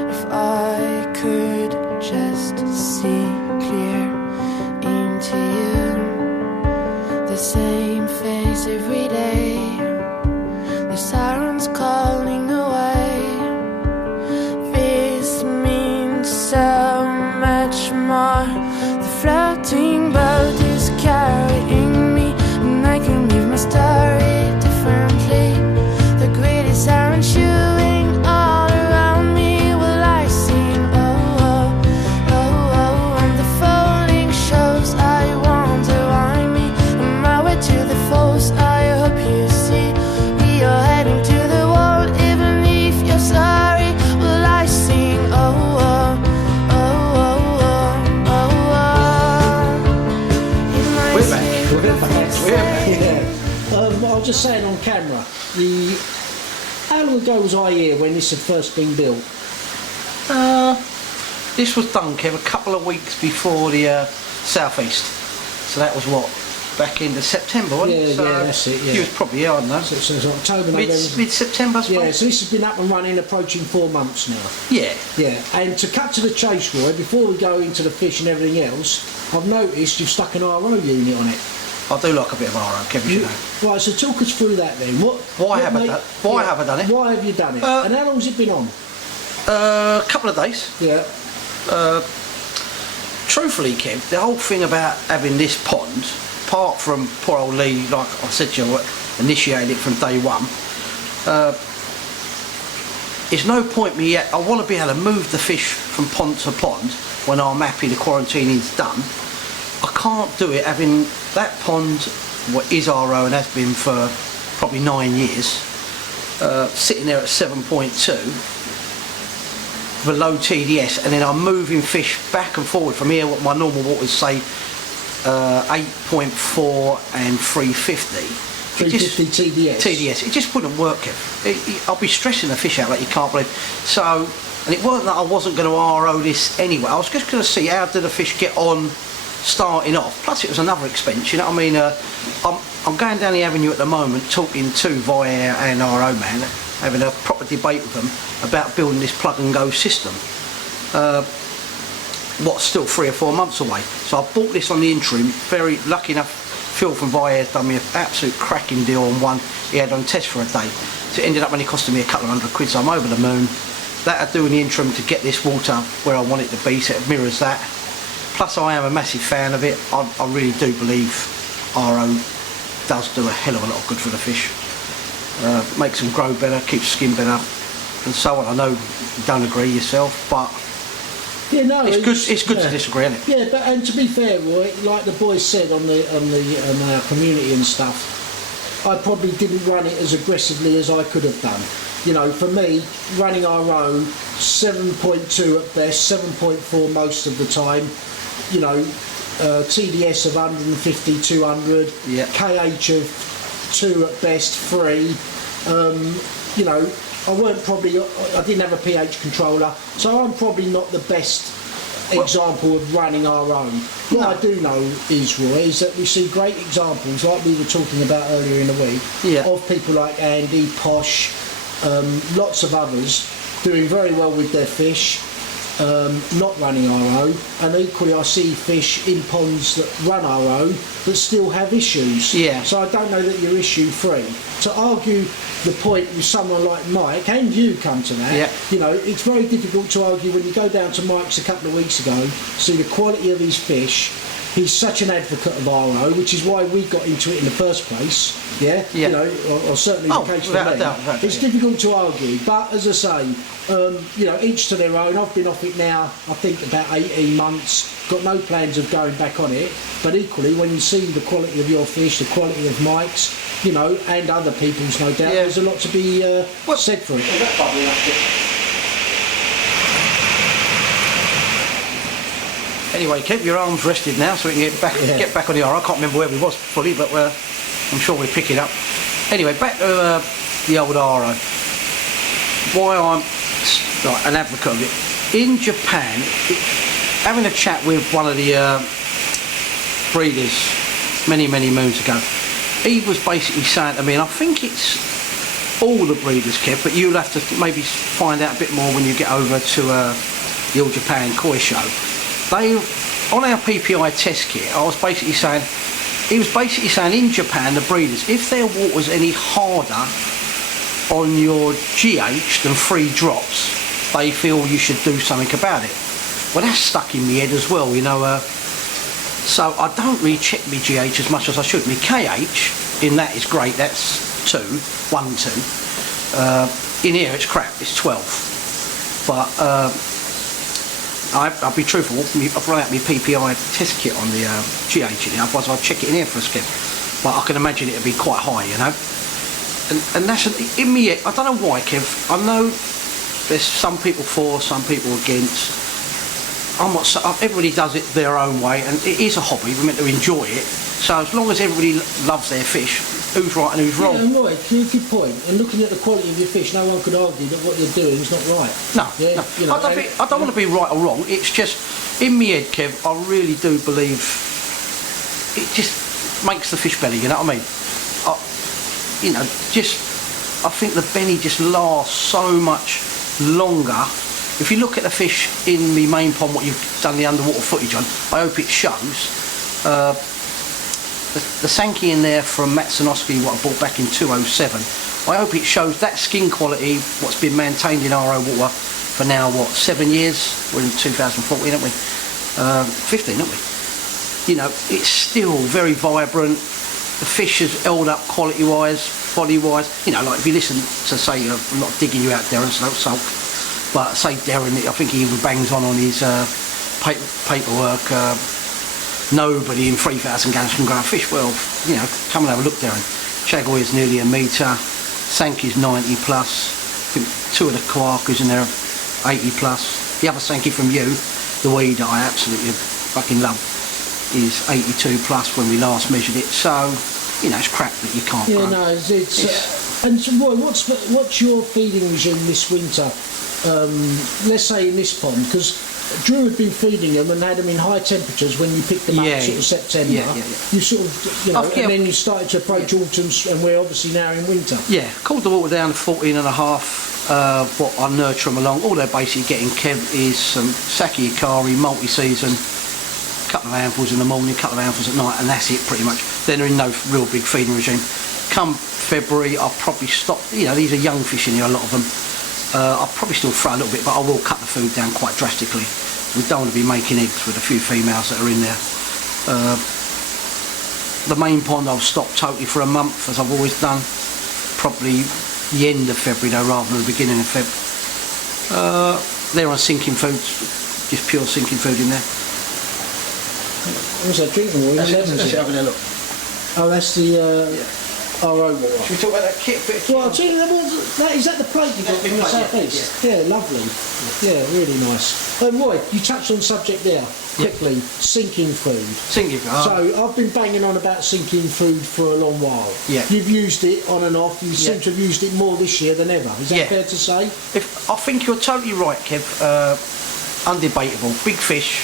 If I could just see clear into you, the same face every day, the sirens calling away. This means so much more. The floating boat is carrying me, and I can live my story differently. The greedy siren chewing all around me. Will I sing? Oh, oh, oh, oh. And the falling shows I wonder why me. On my way to the falls, I hope you see. We are heading to the wall, even if you're sorry. Will I sing? Oh, oh, oh, oh, oh, oh, oh. In my sleep, nothing to say. I was just saying on camera, how long ago was I here when this had first been built? This was done, Kev, a couple of weeks before the southeast. So that was what, back end of September, wasn't it? Yeah, So yeah, that's it, yeah. You was probably, I don't know, So it's October, November. mid-September, I Yeah, suppose? so this has been up and running, approaching 4 months now. Yeah. Yeah, and to cut to the chase, Roy, before we go into the fish and everything else, I've noticed you've stuck an RO unit on it. I do like a bit of RO, Kevin, you know. Right, so talk us through that then. Why have I done it? Why have you done it? And how long has it been on? A couple of days. Yeah. Truthfully, Kev, the whole thing about having this pond, apart from poor old Lee, like I said to you, initiated it from day one, there's no point me yet. I want to be able to move the fish from pond to pond when I'm happy the quarantining's done. I can't do it having that pond, what is RO and has been for probably 9 years, sitting there at 7.2 below TDS, and then I'm moving fish back and forward from here, what my normal waters say 8.4 and 350. 350 TDS. TDS. It just wouldn't work, Kev. I'll be stressing the fish out like you can't believe. So, and it wasn't that I wasn't going to RO this anyway. I was just going to see how did the fish get on starting off. Plus, it was another expense. You know what I mean? I'm going down the avenue at the moment, talking to Via and RO man, having a proper debate with them about building this plug and go system. What's still 3 or 4 months away. So I bought this on the interim. Very lucky enough. Phil from Via has done me an absolute cracking deal on one he had on test for a day. So it ended up only costing me a couple of £100, so I'm over the moon. That I do in the interim to get this water where I want it to be, so it mirrors that. Plus I am a massive fan of it. I really do believe RO does do a hell of a lot of good for the fish. Makes them grow better, keeps skin better, and so on. I know you don't agree yourself, but yeah, no, it's good to disagree, isn't it? Yeah, but and to be fair, Roy, like the boys said on our community and stuff, I probably didn't run it as aggressively as I could have done. You know, for me, running RO 7.2 at best, 7.4 most of the time. You know, TDS of 150, 200, yeah. KH of 2 at best, 3. You know, I didn't have a pH controller, so I'm probably not the best example of running our own. What I do know is, Roy, is that we see great examples, like we were talking about earlier in the week, of people like Andy, Posh, lots of others doing very well with their fish, not running RO, and equally I see fish in ponds that run RO that still have issues. Yeah. So I don't know that you're issue free. To argue the point with someone like Mike, and you come to that, you know, it's very difficult to argue when you go down to Mike's a couple of weeks ago, see the quality of his fish. He's such an advocate of RO, which is why we got into it in the first place. Yeah. You know, or certainly the case for me. It's difficult to argue, but as I say, you know, each to their own. I've been off it now, I think about 18 months. Got no plans of going back on it. But equally, when you see the quality of your fish, the quality of Mike's, you know, and other people's, no doubt, there's a lot to be said for it. Anyway, keep your arms rested now so we can get back on the RO. I can't remember where we was fully, but I'm sure we'll pick it up. Anyway, back to the old RO. Why I'm like, an advocate of it. In Japan, having a chat with one of the breeders many moons ago, he was basically saying to me, and I think it's all the breeders, Kev, but you'll have to maybe find out a bit more when you get over to the All Japan Koi show. They, on our PPI test kit, he was basically saying in Japan, the breeders, if their water's any harder on your GH than 3 drops, they feel you should do something about it. Well, that's stuck in my head as well, you know. So I don't really check my GH as much as I should. My KH in that is great, that's 1, 2. In here it's crap, it's 12. But I'll be truthful, I've run out my PPI test kit on the GH in here, otherwise I'll check it in here for a skip. But I can imagine it'll be quite high, you know. And that's, in me, I don't know why, Kev, I know there's some people for, some people against. Everybody does it their own way, and it is a hobby, we're meant to enjoy it. So as long as everybody loves their fish, who's right and who's wrong? Yeah, right, good point. And looking at the quality of your fish, no one could argue that what you're doing is not right. No, yeah, no. You know, I don't want to be right or wrong, it's just, in my head, Kev, I really do believe, it just, makes the fish belly, you know what I mean? I think the Benny just lasts so much longer. If you look at the fish in the main pond, what you've done the underwater footage on, I hope it shows. The Sankey in there from Matsunoski, what I bought back in 2007, I hope it shows that skin quality, what's been maintained in RO water for now, 7 years? We're in 2014, aren't we? 15, aren't we? You know, it's still very vibrant. The fish has held up quality-wise, body-wise. You know, like if you listen to, say, I'm not digging you out, Darren, so but say Darren, I think he even bangs on his paperwork, nobody in 3,000 gallons can grow a fish. Well, you know, come and have a look, Darren. Chagoy is nearly a metre, Sankey's 90 plus, I think 2 of the Kawakas in there 80 plus. The other Sankey from you, the weed that I absolutely fucking love, is 82 plus when we last measured it. So, you know, it's crap that you can't grow. Yeah, no, it's and so, Roy, what's your feeding regime this winter? Let's say in this pond, because Drew had been feeding them and had them in high temperatures when you picked them up sort of September. You sort of, you know, and then you started to approach autumn, and we're obviously now in winter. Yeah, cooled the water down to 14 and a half. What I nurture them along. All they're basically getting, Kev, is some Saki Ikari multi-season, a couple of handfuls in the morning, a couple of handfuls at night, and that's it pretty much. Then they're in no real big feeding regime. Come February, I'll probably stop. You know, these are young fish in here, a lot of them. I'll probably still throw a little bit, but I will cut the food down quite drastically. We don't want to be making eggs with a few females that are in there. The main pond I'll stop totally for a month, as I've always done. Probably the end of February though, rather than the beginning of Feb. They're on sinking food, just pure sinking food in there. What's that drinking water? That's it, having a look. Oh, that's the RO water. Should we talk about that kit? Well, I'll tell you, is that the plate you got from the South East? Yeah, lovely. Yeah, really nice. Roy, you touched on the subject there, quickly, sinking food. Sinking food. So, I've been banging on about sinking food for a long while. Yeah. You've used it on and off. You seem to have used it more this year than ever. Is that fair to say? I think you're totally right, Kev. Undebatable. Big fish,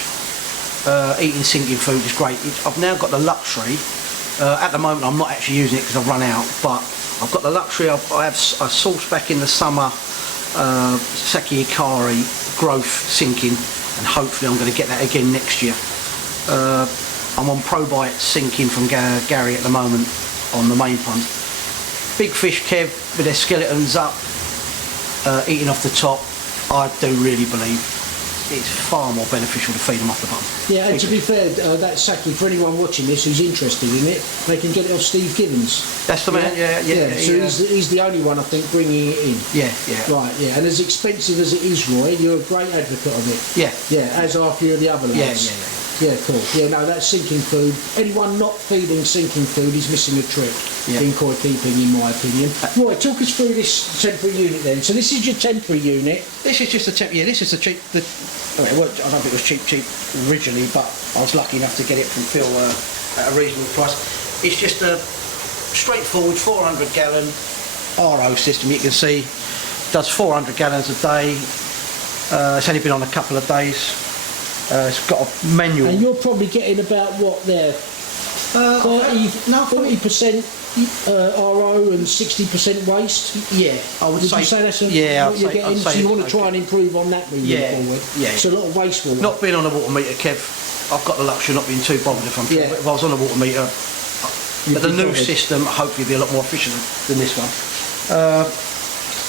eating sinking food is great. I've now got the luxury. At the moment I'm not actually using it because I've run out, but I've got the luxury. I sourced back in the summer Saki Ikari growth sinking, and hopefully I'm going to get that again next year. I'm on Probite sinking from Gary at the moment on the main pond. Big fish, Kev, with their skeletons up, eating off the top. I do really believe it's far more beneficial to feed them off the bottom. Yeah, and to be fair, that Saki, for anyone watching this who's interested in it, they can get it off Steve Gibbons. That's the man, yeah. So he's the only one, I think, bringing it in. Yeah. Right, yeah. And as expensive as it is, Roy, you're a great advocate of it. Yeah, as are a few of the other lads. Yeah, cool. Yeah, no, that's sinking food. Anyone not feeding sinking food is missing a trick in koi keeping, in my opinion. Roy, talk us through this temporary unit then. So this is your temporary unit. This is just a this is the cheap. I don't think it was cheap originally, but I was lucky enough to get it from Phil at a reasonable price. It's just a straightforward 400 gallon RO system. You can see does 400 gallons a day. It's only been on a couple of days. It's got a manual. And you're probably getting about what there? 40% RO and 60% waste. Yeah, I would say. Would you say that's what you're getting? So you want to try and improve on that moving forward. Yeah. So a lot of waste water. Not being on a water meter, Kev. I've got the luxury of not being too bothered if I'm. Yeah. If I was on a water meter, but the new system hopefully will be a lot more efficient than this one.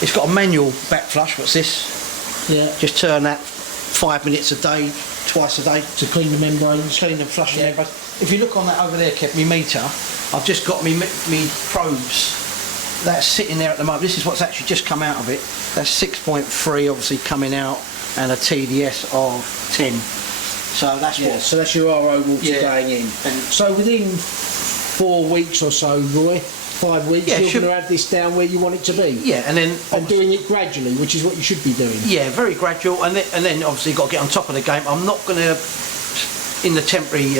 It's got a manual back flush. What's this? Yeah. Just turn that 5 minutes a day, twice a day to clean the membranes. Clean and flush the membranes. If you look on that over there, Kev, me meter, I've just got me probes. That's sitting there at the moment. This is what's actually just come out of it. That's 6.3 obviously coming out, and a TDS of 10. So that's So that's your RO water going in. And so within 4 weeks or so, Roy, 5 weeks, you're going to have this down where you want it to be. Yeah, and then doing it gradually, which is what you should be doing. Yeah, very gradual, and then obviously you've got to get on top of the game. I'm not going to, in the temporary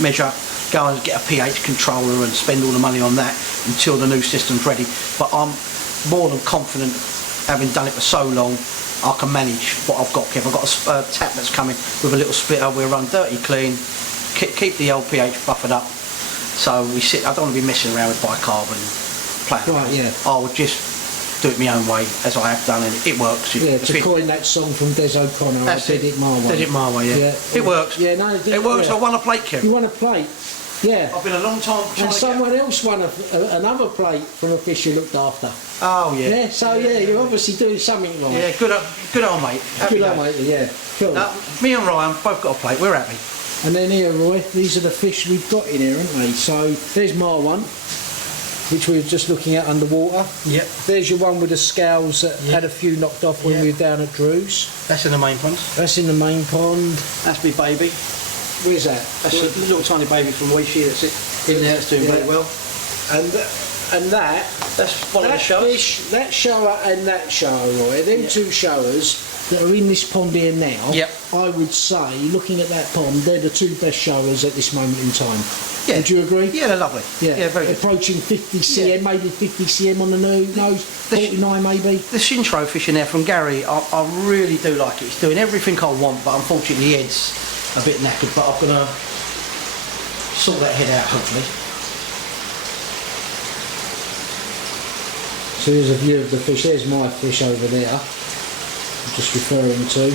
measure, go and get a pH controller and spend all the money on that until the new system's ready. But I'm more than confident, having done it for so long, I can manage what I've got, Kev. I've got a tap that's coming with a little splitter. We'll run dirty clean, keep the old pH buffered up, So I don't want to be messing around with bicarbon platinum. Right, yeah. I would just do it my own way, as I have done, and it works. Yeah, to coin that song from Des O'Connor, I did it my way. Did it my way, yeah. It works. Yeah, no, it works. Yeah. I won a plate, Kev. You won a plate? Yeah. I've been a long time trying And to someone else won another plate from a fish you looked after. Oh, yeah. Yeah, so yeah, you're obviously doing something right. Yeah, good old mate. Happy Good on, days. mate, yeah. Cool. Me and Ryan both got a plate, we're happy. And then here, Roy, these are the fish we've got in here, aren't they? So there's my one, which we were just looking at underwater. Yep. There's your one with the scales that had a few knocked off when we were down at Drew's. That's in the main pond. That's in the main pond. That's me baby. Where's that? That's a little tiny baby from Weishi that's in there, that's doing very well. And That's one of the that shows. fish, that shower and that shower, Roy, them two showers that are in this pond here now, Yep. I would say, looking at that pond, they're the two best showers at this moment in time. Yeah. Would you agree? Yeah, they're lovely. Yeah, very good. Approaching 50 cm, maybe 50 cm on the nose, 49 maybe. The Shintro fish in there from Gary, I really do like it. It's doing everything I want, but unfortunately the head's a bit knackered, but I'm going to sort that head out, hopefully. So here's a view of the fish. There's my fish over there. I'm just referring to.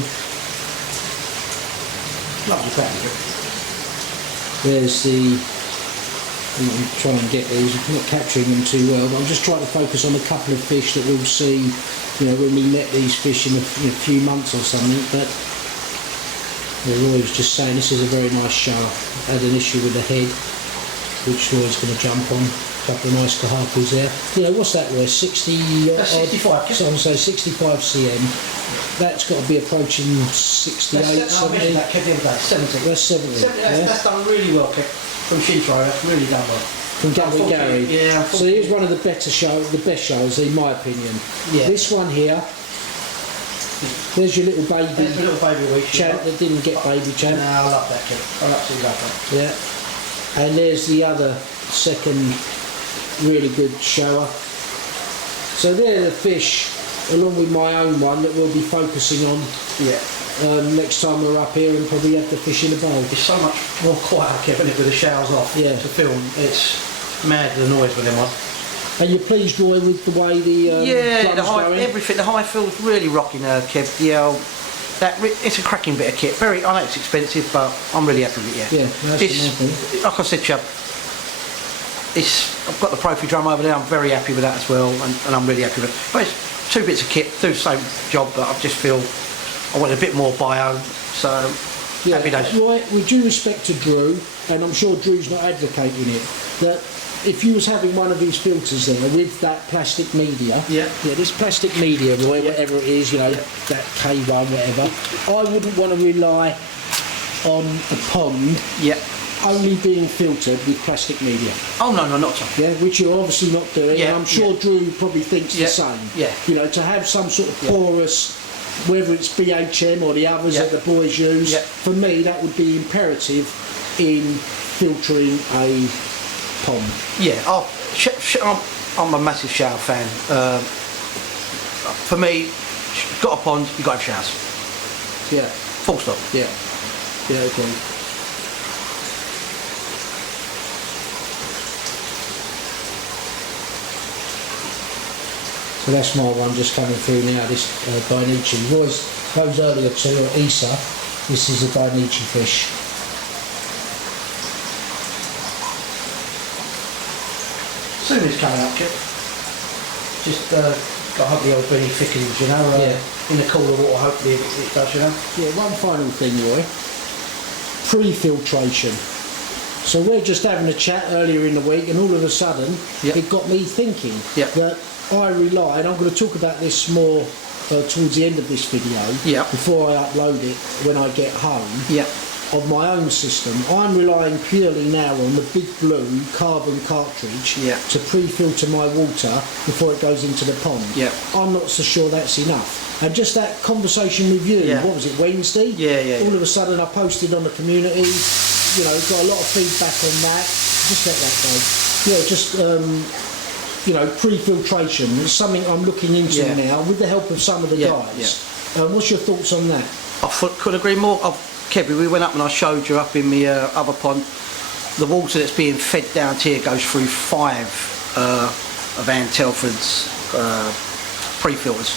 Lovely pattern. There's the. I'm trying to get these. I'm not capturing them too well, but I'm just trying to focus on a couple of fish that we'll see, when we net these fish in a few months or something. But Roy was just saying this is a very nice show. Had an issue with the head, which Roy's going to jump on. Couple of nice cahapas there. What's that worth? 60 That's 65. So I'm saying 65 cm. That's got to be approaching 68, I 70. mentioned that Kev the other day, 70. That's 70. That's done really well, Kev. From Shintro, that's really done well. From Gary. Yeah. So here's one of the best shows, in my opinion. Yeah. This one here. There's your little baby. There's a little baby week. Champ that didn't get baby champ. No, I love that, Kev. I absolutely love that. Yeah. And there's the other second really good shower. So they're the fish, along with my own one, that we'll be focusing on next time we're up here, and probably have the fish in the bowl. It's so much more quiet, Kev, with the showers off to film. It's mad, the noise with them on. And you're pleased, Roy, with the way the everything, the high field's really rocking, Kev. It's a cracking bit of kit. I know it's expensive, but I'm really happy with it. Yeah, that's the main thing. Like I said, Chubb, I've got the Profi drum over there. I'm very happy with that as well, and I'm really happy with it. But it's two bits of kit, do the same job, but I just feel I want a bit more bio. So happy days. Right, with due respect to Drew, and I'm sure Drew's not advocating it, that if you was having one of these filters there with that plastic media, this plastic media, Roy, whatever it is, that K1, whatever, I wouldn't want to rely on a pond only being filtered with plastic media. Oh no, not at all. Yeah, which you're obviously not doing. Yeah, and I'm sure Drew probably thinks the same. Yeah. To have some sort of porous, whether it's BHM or the others that the boys use, for me that would be imperative in filtering a pond. Yeah, I'm a massive shower fan. For me, got a pond, you got to have showers. Yeah. Full stop. Yeah. Yeah, okay. So that's my one just coming through now, this Dainichi. Roy's goes earlier to, or Isa, this is a Dainichi fish. Soon it's coming up, Kip. Just got to hope the old Benny thickens, in the cooler water, hopefully it does, Yeah, one final thing, Roy. Pre-filtration. So we're just having a chat earlier in the week, and all of a sudden it got me thinking that I rely, and I'm going to talk about this more towards the end of this video, before I upload it when I get home, of my own system. I'm relying purely now on the Big Blue carbon cartridge to pre-filter my water before it goes into the pond. I'm not so sure that's enough. And just that conversation with you, what was it, Wednesday? All of a sudden I posted on the community, got a lot of feedback on that. Just let that go. Pre-filtration is something I'm looking into now with the help of some of the guys. What's your thoughts on that? I could agree more. Kevin, we went up and I showed you up in the other pond. the water that's being fed down to here goes through 5 of Ann Telford's pre-filters.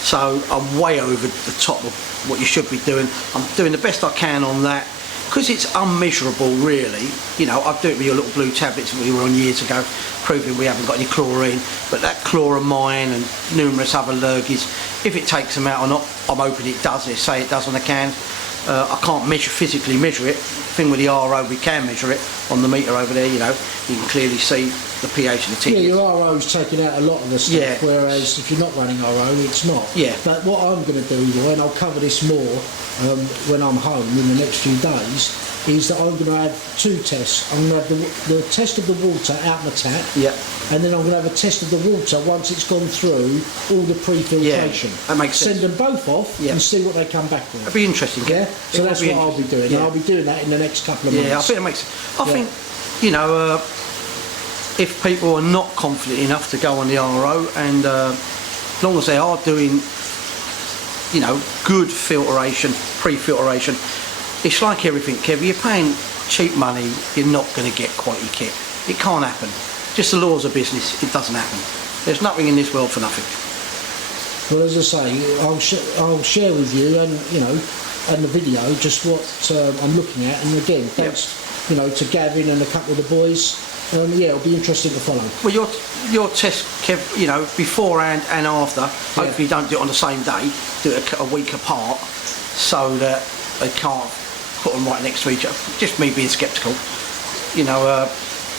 So I'm way over the top of what you should be doing. I'm doing the best I can on that. Because it's unmeasurable, really. You know, I do it with your little blue tablets that we were on years ago, proving we haven't got any chlorine. But that chloramine and numerous other lurgies, if it takes them out or not, I'm hoping it does. They say it does on the can. I can't physically measure it. The thing with the RO, we can measure it on the meter over there. You know, you can clearly see the pH of the tin. Yeah, your RO's taking out a lot of the stuff, whereas if you're not running RO, it's not. Yeah. But what I'm going to do, Roy, and I'll cover this more when I'm home in the next few days, is that I'm going to have 2 tests. I'm going to have the test of the water out the tap, and then I'm going to have a test of the water once it's gone through all the pre-filtration. That makes sense. Send them both off and see what they come back with. That'd be interesting. Yeah, so that's what I'll be doing. I'll be doing that in the next couple of months. Yeah, I think it makes sense. I think, you know, if people are not confident enough to go on the RO, and as long as they are doing, you know, good filtration, pre-filtration, it's like everything, Kev. You're paying cheap money, you're not going to get quality kit. It can't happen. Just the laws of business, it doesn't happen. There's nothing in this world for nothing. Well, as I say, I'll share with you, and you know, and the video, just what I'm looking at. And again, thanks, you know, to Gavin and a couple of the boys. Yeah, it'll be interesting to follow. Well, your test, Kev, you know, beforehand and after. Hopefully, you don't do it on the same day. Do it a week apart, so that they can't put them right next to each other. Just me being sceptical, you know.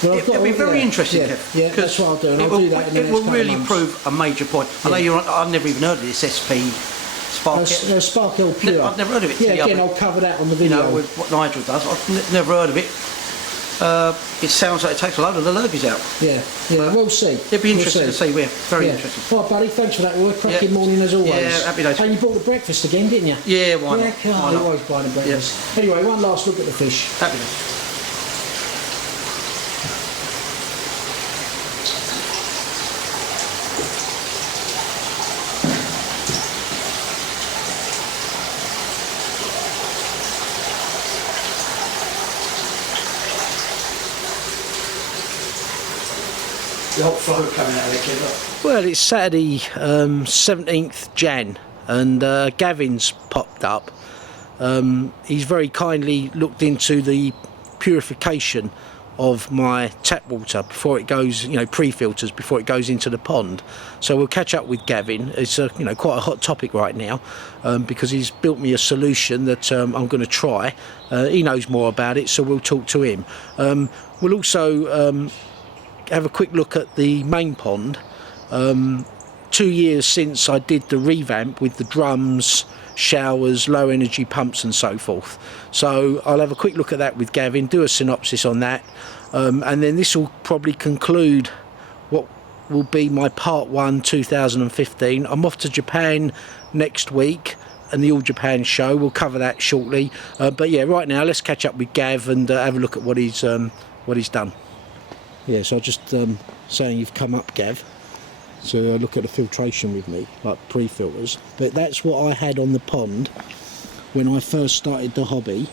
Well, it'll be very interesting, Kev. Yeah, that's what I'll do. And I'll do that in the next It will really prove a major point. I know I've never even heard of this SP Spark. Sparkhill Pure. I've never heard of it. Yeah, again, I'll cover that on the video. You know, with what Nigel does, I've never heard of it. It sounds like it takes a load of the lurgies out. Yeah, we'll see. It'd be interesting to see. We're very interested. All right, buddy, thanks for that. We're cracking morning as always. Yeah, happy days. And you bought the breakfast again, didn't you? Yeah, why not? I always buy the breakfast. Anyway, one last look at the fish. Happy days. The whole flow coming out of there, kid. Well, it's Saturday, 17th Jan, and Gavin's popped up. He's very kindly looked into the purification of my tap water before it goes, you know, pre-filters before it goes into the pond. So we'll catch up with Gavin. It's you know, quite a hot topic right now, because he's built me a solution that I'm going to try. He knows more about it, so we'll talk to him. We'll also have a quick look at the main pond. 2 years since I did the revamp with the drums, showers, low energy pumps and so forth. So I'll have a quick look at that with Gavin, do a synopsis on that, and then this will probably conclude what will be my part 1 2015. I'm off to Japan next week and the All Japan show. We'll cover that shortly, but yeah, right now let's catch up with Gav and have a look at what he's done. Yeah, so I just saying you've come up, Gav, to look at the filtration with me, like pre-filters. But that's what I had on the pond when I first started the hobby.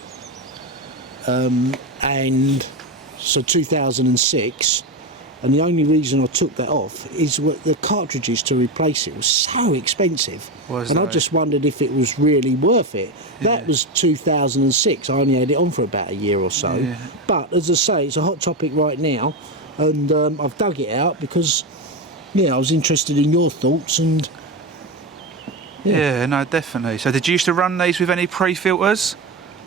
And so 2006, and the only reason I took that off is what the cartridges to replace it was so expensive. And I just wondered if it was really worth it. That was 2006. I only had it on for about a year or so. But as I say, it's a hot topic right now, and I've dug it out because I was interested in your thoughts. And yeah, no, definitely. So did you used to run these with any pre-filters,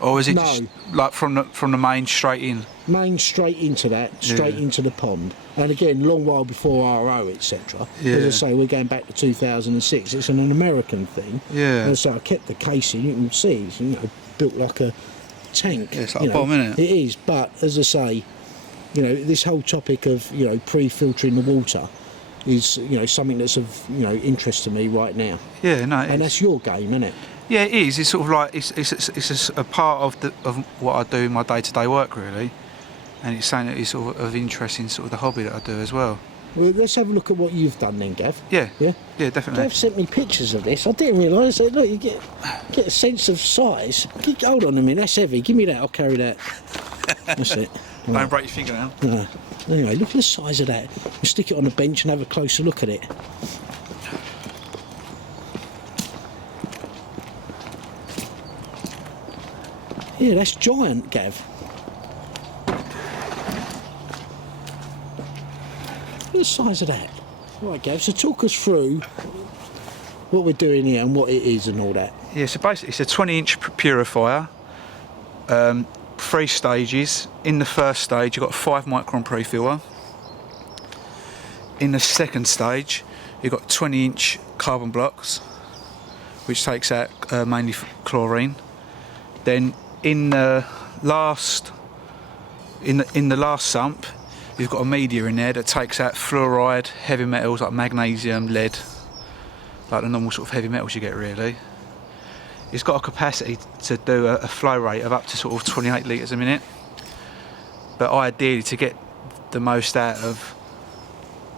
or is it just like from the main straight in? Main straight into that, straight into the pond. And again, long while before RO, etc. As I say, we're going back to 2006. It's an American thing. And so I kept the casing. You can see, it's, built like a tank. Yeah, it's like a bomb, isn't it? It is. But as I say, this whole topic of pre-filtering the water is something that's of interest to me right now. Yeah, no, and that's your game, isn't it? Yeah, it is. It's sort of like it's a part of what I do in my day-to-day work, really, and it's something that is sort of interest in sort of the hobby that I do as well. Well, let's have a look at what you've done then, Gav. Yeah. Yeah? Yeah, definitely. Gav sent me pictures of this. I didn't realise that. Look, you get a sense of size. Hold on a minute, that's heavy. Give me that, I'll carry that. That's it. Don't break your finger now. No. Anyway, look at the size of that. We'll stick it on the bench and have a closer look at it. Yeah, that's giant, Gav. Look at the size of that. Right, Gav, so talk us through what we're doing here and what it is and all that. Yeah, so basically it's a 20-inch purifier, 3 stages. In the first stage you've got a 5 micron pre-filter. In the second stage you've got 20-inch carbon blocks, which takes out mainly chlorine. Then in the last sump you've got a media in there that takes out fluoride, heavy metals like magnesium, lead, like the normal sort of heavy metals you get really. It's got a capacity to do a flow rate of up to sort of 28 litres a minute. But ideally, to get the most out of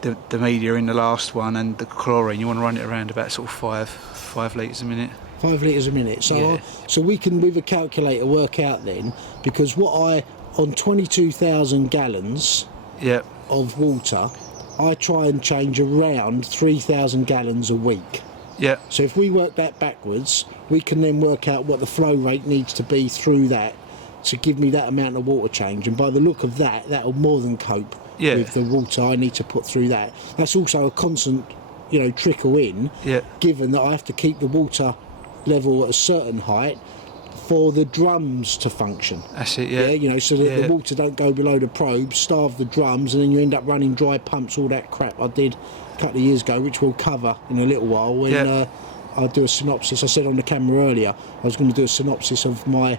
the media in the last one and the chlorine, you want to run it around about sort of 5 litres a minute. 5 litres a minute. So, Yeah. so we can, with a calculator, work out then, because on 22,000 gallons Yeah. of water, I try and change around 3,000 gallons a week. Yeah. So if we work that backwards, we can then work out what the flow rate needs to be through that to give me that amount of water change. And by the look of that, that'll more than cope Yeah. with the water I need to put through that. That's also a constant, trickle in, Yeah. given that I have to keep the water level at a certain height for the drums to function. That's it. Yeah. So that Yeah. the water don't go below the probe, starve the drums, and then you end up running dry pumps, all that crap I did a couple of years ago, which we'll cover in a little while when Yeah. I do a synopsis. I said on the camera earlier I was going to do a synopsis of my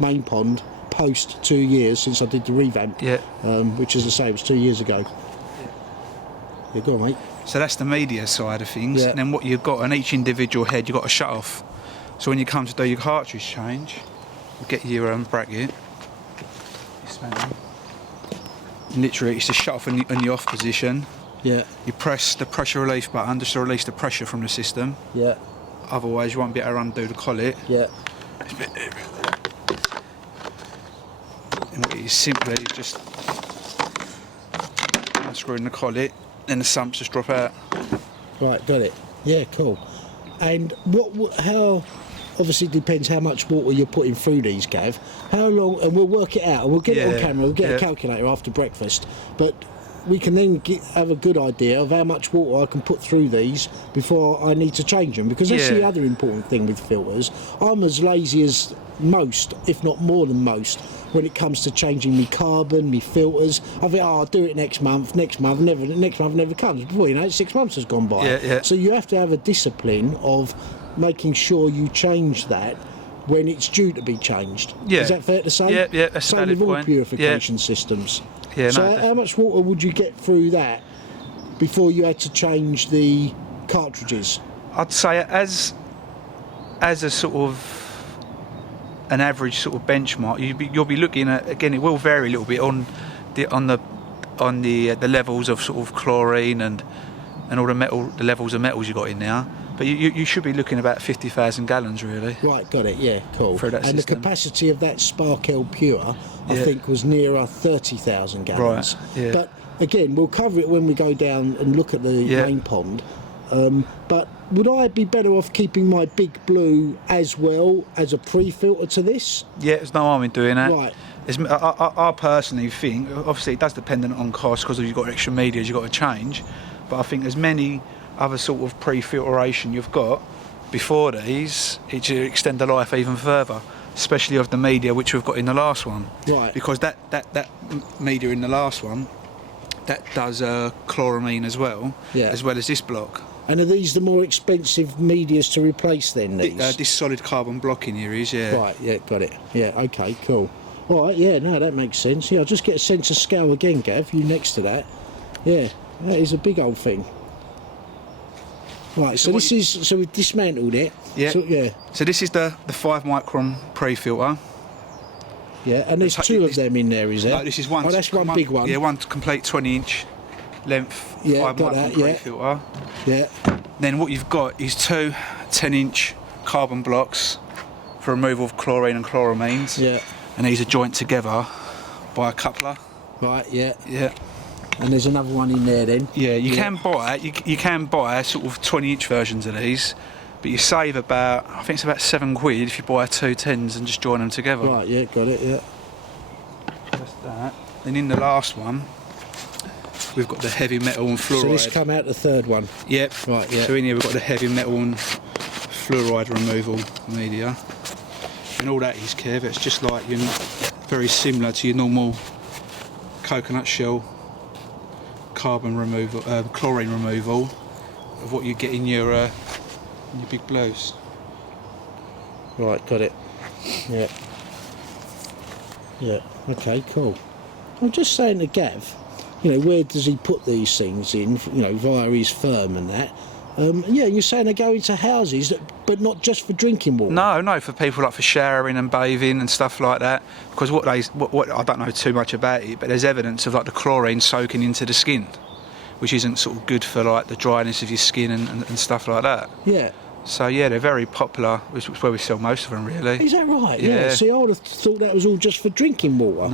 main pond, post 2 years since I did the revamp, Yeah. which, as I say, was 2 years ago. Yeah, go on, mate. So that's the media side of things. Yeah. And then what you've got on each individual head, you've got a shut off. So when you come to do your cartridge change, you get your bracket. Literally, it's the shut off in the off position. Yeah, You press the pressure relief button just to release the pressure from the system. yeah, Otherwise, you won't be able to undo the collet. yeah. And what it is simply just unscrewing the collet, then the sumps just drop out. Right, got it. Yeah, cool. And how? Obviously, it depends how much water you're putting through these, Gav. How long? And we'll work it out. And we'll get it on Yeah, camera. We'll get yeah. a calculator after breakfast. But we can then have a good idea of how much water I can put through these before I need to change them. Because that's Yeah. the other important thing with filters. I'm as lazy as most, if not more than most, when it comes to changing me carbon, me filters. I think, I'll do it next month. Next month never comes. Before you know it, 6 months has gone by. Yeah, yeah. So you have to have a discipline of making sure you change that when it's due to be changed. Yeah. Is that fair to say? Yeah, yeah, that's a Same valid with all point. purification systems. Yeah, So no, how definitely. much water would you get through that before you had to change the cartridges? I'd say as a sort of an average sort of benchmark, you'll be looking at, again, it will vary a little bit on the levels of sort of chlorine and all the levels of metals you got in there. But you should be looking about 50,000 gallons really. Right, got it, yeah, cool. Through that and system. the capacity of that Sparkle Pure, I Yeah. think, was nearer 30,000 gallons. Right, yeah. But again, we'll cover it when we go down and look at the Yeah. main pond. But would I be better off keeping my Big Blue as well as a pre-filter to this? Yeah, there's no harm in doing that. Right. I personally think, obviously it does depend on cost because you've got extra medias you've got to change, but I think as many other sort of pre-filtration you've got before these, it should extend the life even further, especially of the media which we've got in the last one. Right. Because that media in the last one, that does chloramine as well, Yeah. as well as this block. And are these the more expensive medias to replace then, these? This solid carbon block in here is, yeah. Right, yeah, got it. Yeah, okay, cool. All right, yeah, no, that makes sense. Yeah, I'll just get a sense of scale again, Gav, you next to that. Yeah, that is a big old thing. Right, so we've dismantled it. Yeah. So, yeah, So this is the 5 micron pre-filter. yeah, and there's It's- two of this- them in there, is there? No, this is one. Oh, that's one big one. Yeah, one complete 20-inch length Yeah, 5 got micron that, yeah. pre-filter. Yeah. Then what you've got is two 10-inch carbon blocks for removal of chlorine and chloramines. Yeah. And these are joined together by a coupler. Right. Yeah. Yeah. And there's another one in there then. Yeah, you can buy sort of 20-inch versions of these, but you save about, I think it's about £7 if you buy two 10s and just join them together. Right. Yeah. Got it. Yeah. That's that. Then in the last one, we've got the heavy metal and fluoride. So this come out the third one. Yep. Right. Yeah. So in here we've got the heavy metal and fluoride removal media, and all that is, Kev, it's just like very similar to your normal coconut shell carbon removal, chlorine removal of what you get in your big blues. Right, got it. Yeah. Yeah. Okay, cool. I'm just saying to Gav, where does he put these things in? Via his firm and that. Yeah, you're saying they go into houses, but not just for drinking water. No, for people like for showering and bathing and stuff like that. Because what I don't know too much about it, but there's evidence of like the chlorine soaking into the skin, which isn't sort of good for like the dryness of your skin and stuff like that. Yeah. So yeah, they're very popular, which is where we sell most of them, really. Is that right? Yeah. See, I would have thought that was all just for drinking water.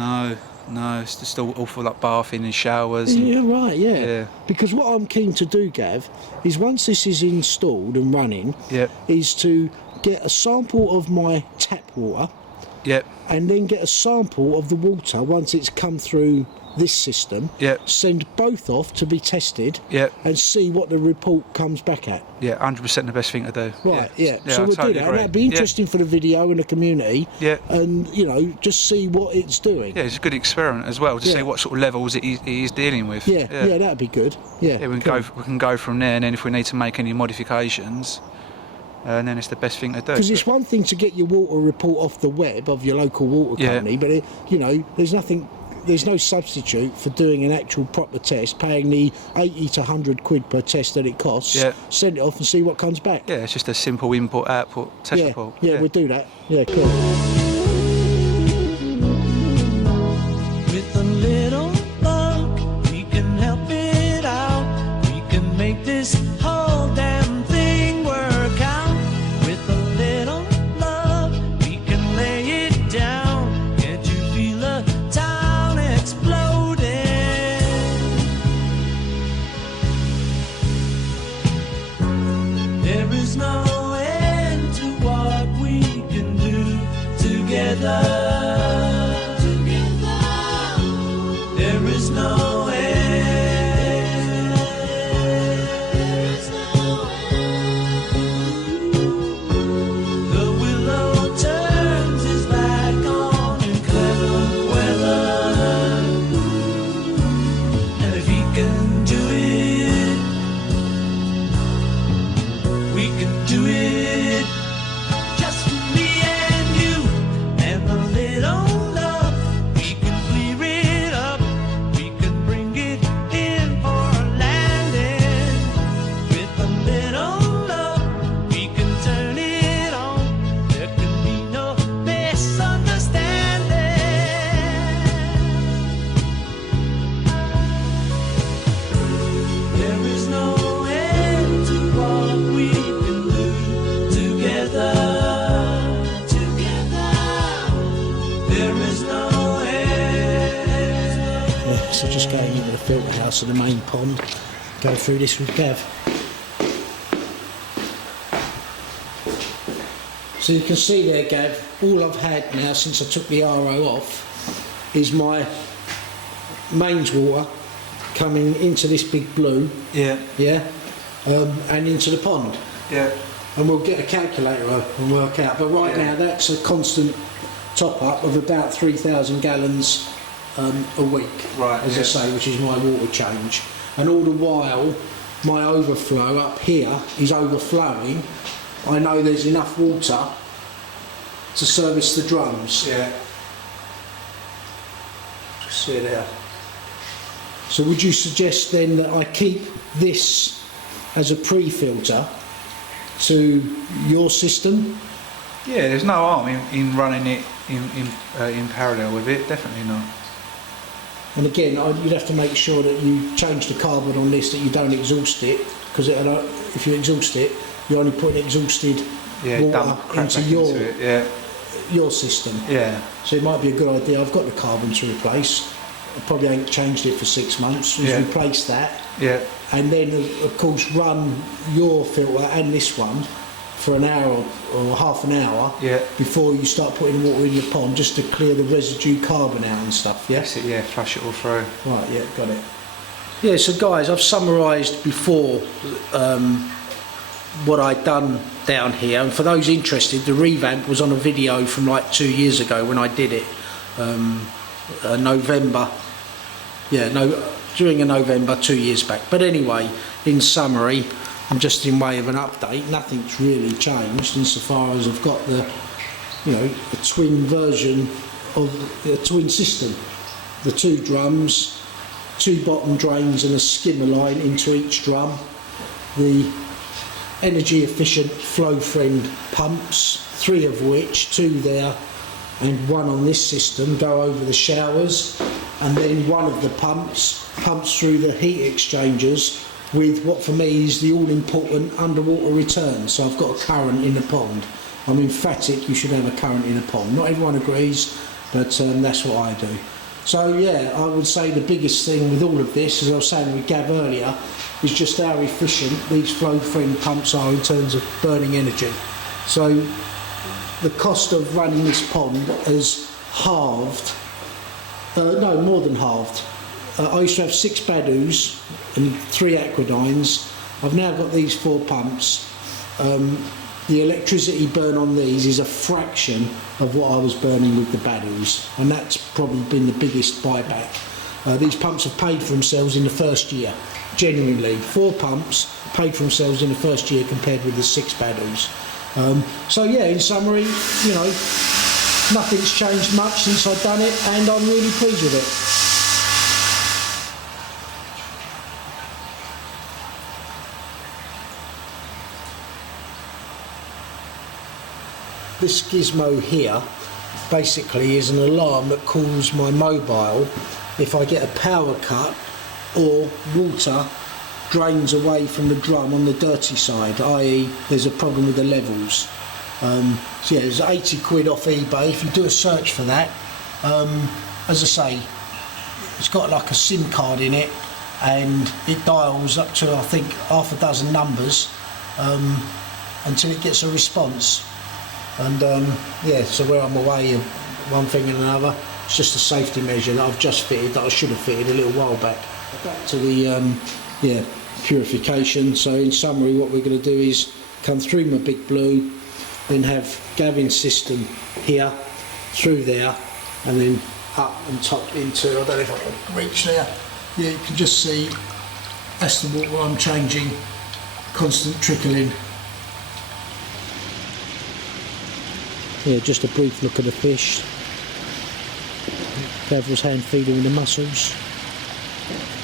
No, it's just all for like bathing and showers. And, yeah, right, yeah. Yeah. Because what I'm keen to do, Gav, is once this is installed and running, Yep. is to get a sample of my tap water, Yep. and then get a sample of the water once it's come through this system. Yep. Send both off to be tested. Yep. And see what the report comes back at. Yeah, 100% the best thing to do. Right, yeah. Yeah, So I we'll totally do that. agree. That'd be interesting for the video and the community. Yeah. And just see what it's doing. Yeah, it's a good experiment as well to see what sort of levels it is dealing with. Yeah, that'd be good. Yeah. Yeah, we can go from there, and then if we need to make any modifications, and then it's the best thing to do. Because it's one thing to get your water report off the web of your local water company, but there's no substitute for doing an actual proper test, paying the 80 to 100 quid per test that it costs. Yeah. Send it off and see what comes back. Yeah, it's just a simple input-output test report. Yeah, we'll do that. Yeah, cool. With a little luck, we can help it out. We can make this whole damn thing work out. With a little love, we can lay it down. Can't you feel the town exploding? There is no end to what we can do together. There is no end. The willow turns his back on in clever weather, and if he can do it, we can do it. Just me and you and a little love. We can clear it up. We can bring it in for a landing. With a little love, we can turn it on. There can be no misunderstanding. There is no end to what we can do together. There is no end. Yeah, so just going into the filter house and the main pond, go through this with Gav. So you can see there, Gav, all I've had now since I took the RO off is my mains water coming into this big blue, Yeah. and into the pond. Yeah. And we'll get a calculator and work out. But right now, that's a constant top up of about 3,000 gallons a week, Right, as I say, which is my water change. And all the while, my overflow up here is overflowing. I know there's enough water to service the drums. Yeah. Just see it there. So would you suggest then that I keep this as a pre-filter to your system? Yeah, there's no harm in running it in parallel with it, definitely not. And again, you'd have to make sure that you change the carbon on this, that you don't exhaust it, because if you exhaust it, you're only putting exhausted water into your system. Yeah. So it might be a good idea. I've got the carbon to replace. I probably ain't changed it for 6 months. Just replace that. Yeah. And then, of course, run your filter and this one for an hour or half an hour before you start putting water in your pond, just to clear the residue carbon out and stuff. Yeah. That's it. Yeah. Flush it all through. Right. Yeah. Got it. Yeah. So guys, I've summarised before what I'd done down here, and for those interested, the revamp was on a video from like 2 years ago when I did it. November, during a November 2 years back. But anyway, in summary, and just in way of an update, nothing's really changed insofar as I've got the, a twin version of the twin system. The 2 drums, 2 bottom drains and a skimmer line into each drum. The energy efficient flow friend pumps, 3 of which, 2 there and 1 on this system, go over the showers, and then one of the pumps through the heat exchangers with what for me is the all-important underwater return. So I've got a current in the pond. I'm emphatic you should have a current in a pond. Not everyone agrees, but that's what I do. So yeah, I would say the biggest thing with all of this, as I was saying with Gav earlier, is just how efficient these flow friend pumps are in terms of burning energy. So the cost of running this pond has halved, no, more than halved. I used to have 6 Badus and 3 Aquadines. I've now got these 4 pumps. The electricity burn on these is a fraction of what I was burning with the Badus, and that's probably been the biggest buyback. These pumps have paid for themselves in the first year, genuinely. 4 pumps paid for themselves in the first year compared with the 6 Badus. So yeah, in summary, nothing's changed much since I've done it, and I'm really pleased with it. This gizmo here basically is an alarm that calls my mobile if I get a power cut or water drains away from the drum on the dirty side, i.e. there's a problem with the levels. So yeah, there's 80 quid off eBay if you do a search for that. As I say, it's got like a SIM card in it, and it dials up to I think half a dozen numbers until it gets a response. And yeah, so where I'm away, one thing and another, it's just a safety measure that I've just fitted, that I should have fitted a little while back. Back to the purification. So in summary, what we're going to do is come through my big blue, then have Gavin's system here, through there, and then up and top into, I don't know if I can reach there. Yeah, you can just see that's the water I'm changing, constant trickling. Yeah, just a brief look at the fish. Gav was hand feeding the mussels.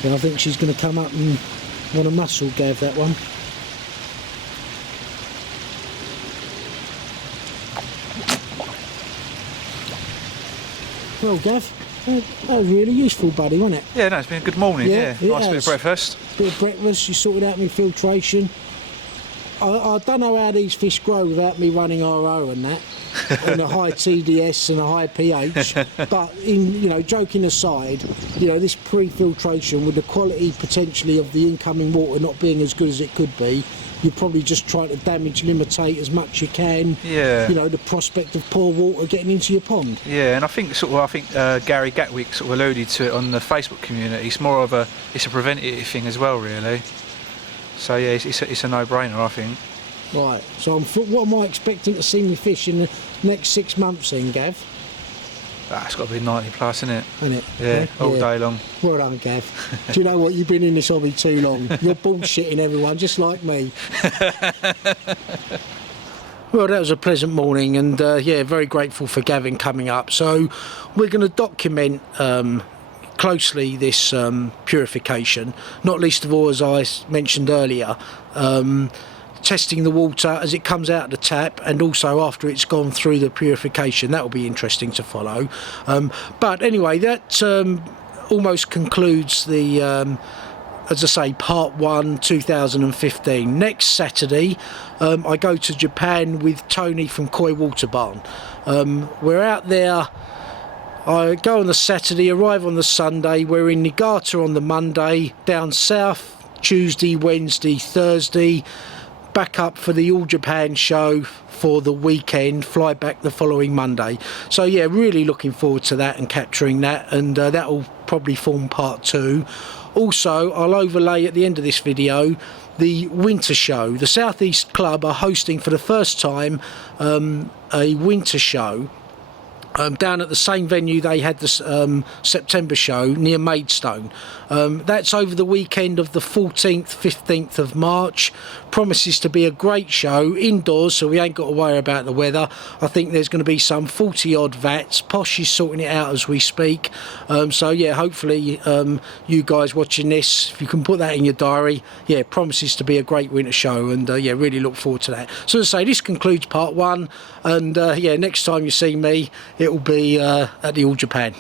Yeah, I think she's going to come up and want a mussel, Gav, that one. Well, Gav, that was really useful, buddy, wasn't it? Yeah, no, it's been a good morning, yeah. Nice bit of breakfast. Bit of breakfast, you sorted out my filtration. I don't know how these fish grow without me running RO and that, and a high TDS and a high pH. But joking aside, this pre-filtration with the quality potentially of the incoming water not being as good as it could be, you're probably just trying to limitate as much you can. Yeah. The prospect of poor water getting into your pond. Yeah, and I think Gary Gatwick sort of alluded to it on the Facebook community. It's more of a preventative thing as well, really. So yeah, it's a no-brainer, I think. Right. So what am I expecting to see me fish in the next 6 months then, Gav? It's got to be 90 plus, isn't it? Isn't it? Yeah, all day long. Well done, Gav. Do you know what? You've been in this hobby too long. You're bullshitting everyone, just like me. Well, that was a pleasant morning, and very grateful for Gavin coming up. So we're going to document closely this purification, not least of all, as I mentioned earlier, testing the water as it comes out of the tap, and also after it's gone through the purification. That will be interesting to follow. But anyway, that almost concludes the, as I say, part 1 2015. Next Saturday I go to Japan with Tony from Koi Water Barn. We're out there. I go on the Saturday, arrive on the Sunday. We're in Niigata on the Monday, down south Tuesday, Wednesday, Thursday, back up for the All Japan show for the weekend, fly back the following Monday. So yeah, really looking forward to that and capturing that, and that will probably form part 2. Also, I'll overlay at the end of this video the winter show. The Southeast Club are hosting for the first time a winter show down at the same venue they had the September show near Maidstone. That's over the weekend of the 14th, 15th of March. Promises to be a great show, indoors, so we ain't got to worry about the weather. I think there's going to be some 40 odd vats. Posh is sorting it out as we speak. So yeah, hopefully you guys watching this, if you can put that in your diary, yeah, promises to be a great winter show, and yeah, really look forward to that. So as I say, this concludes part 1, and yeah, next time you see me, it will be at the All Japan.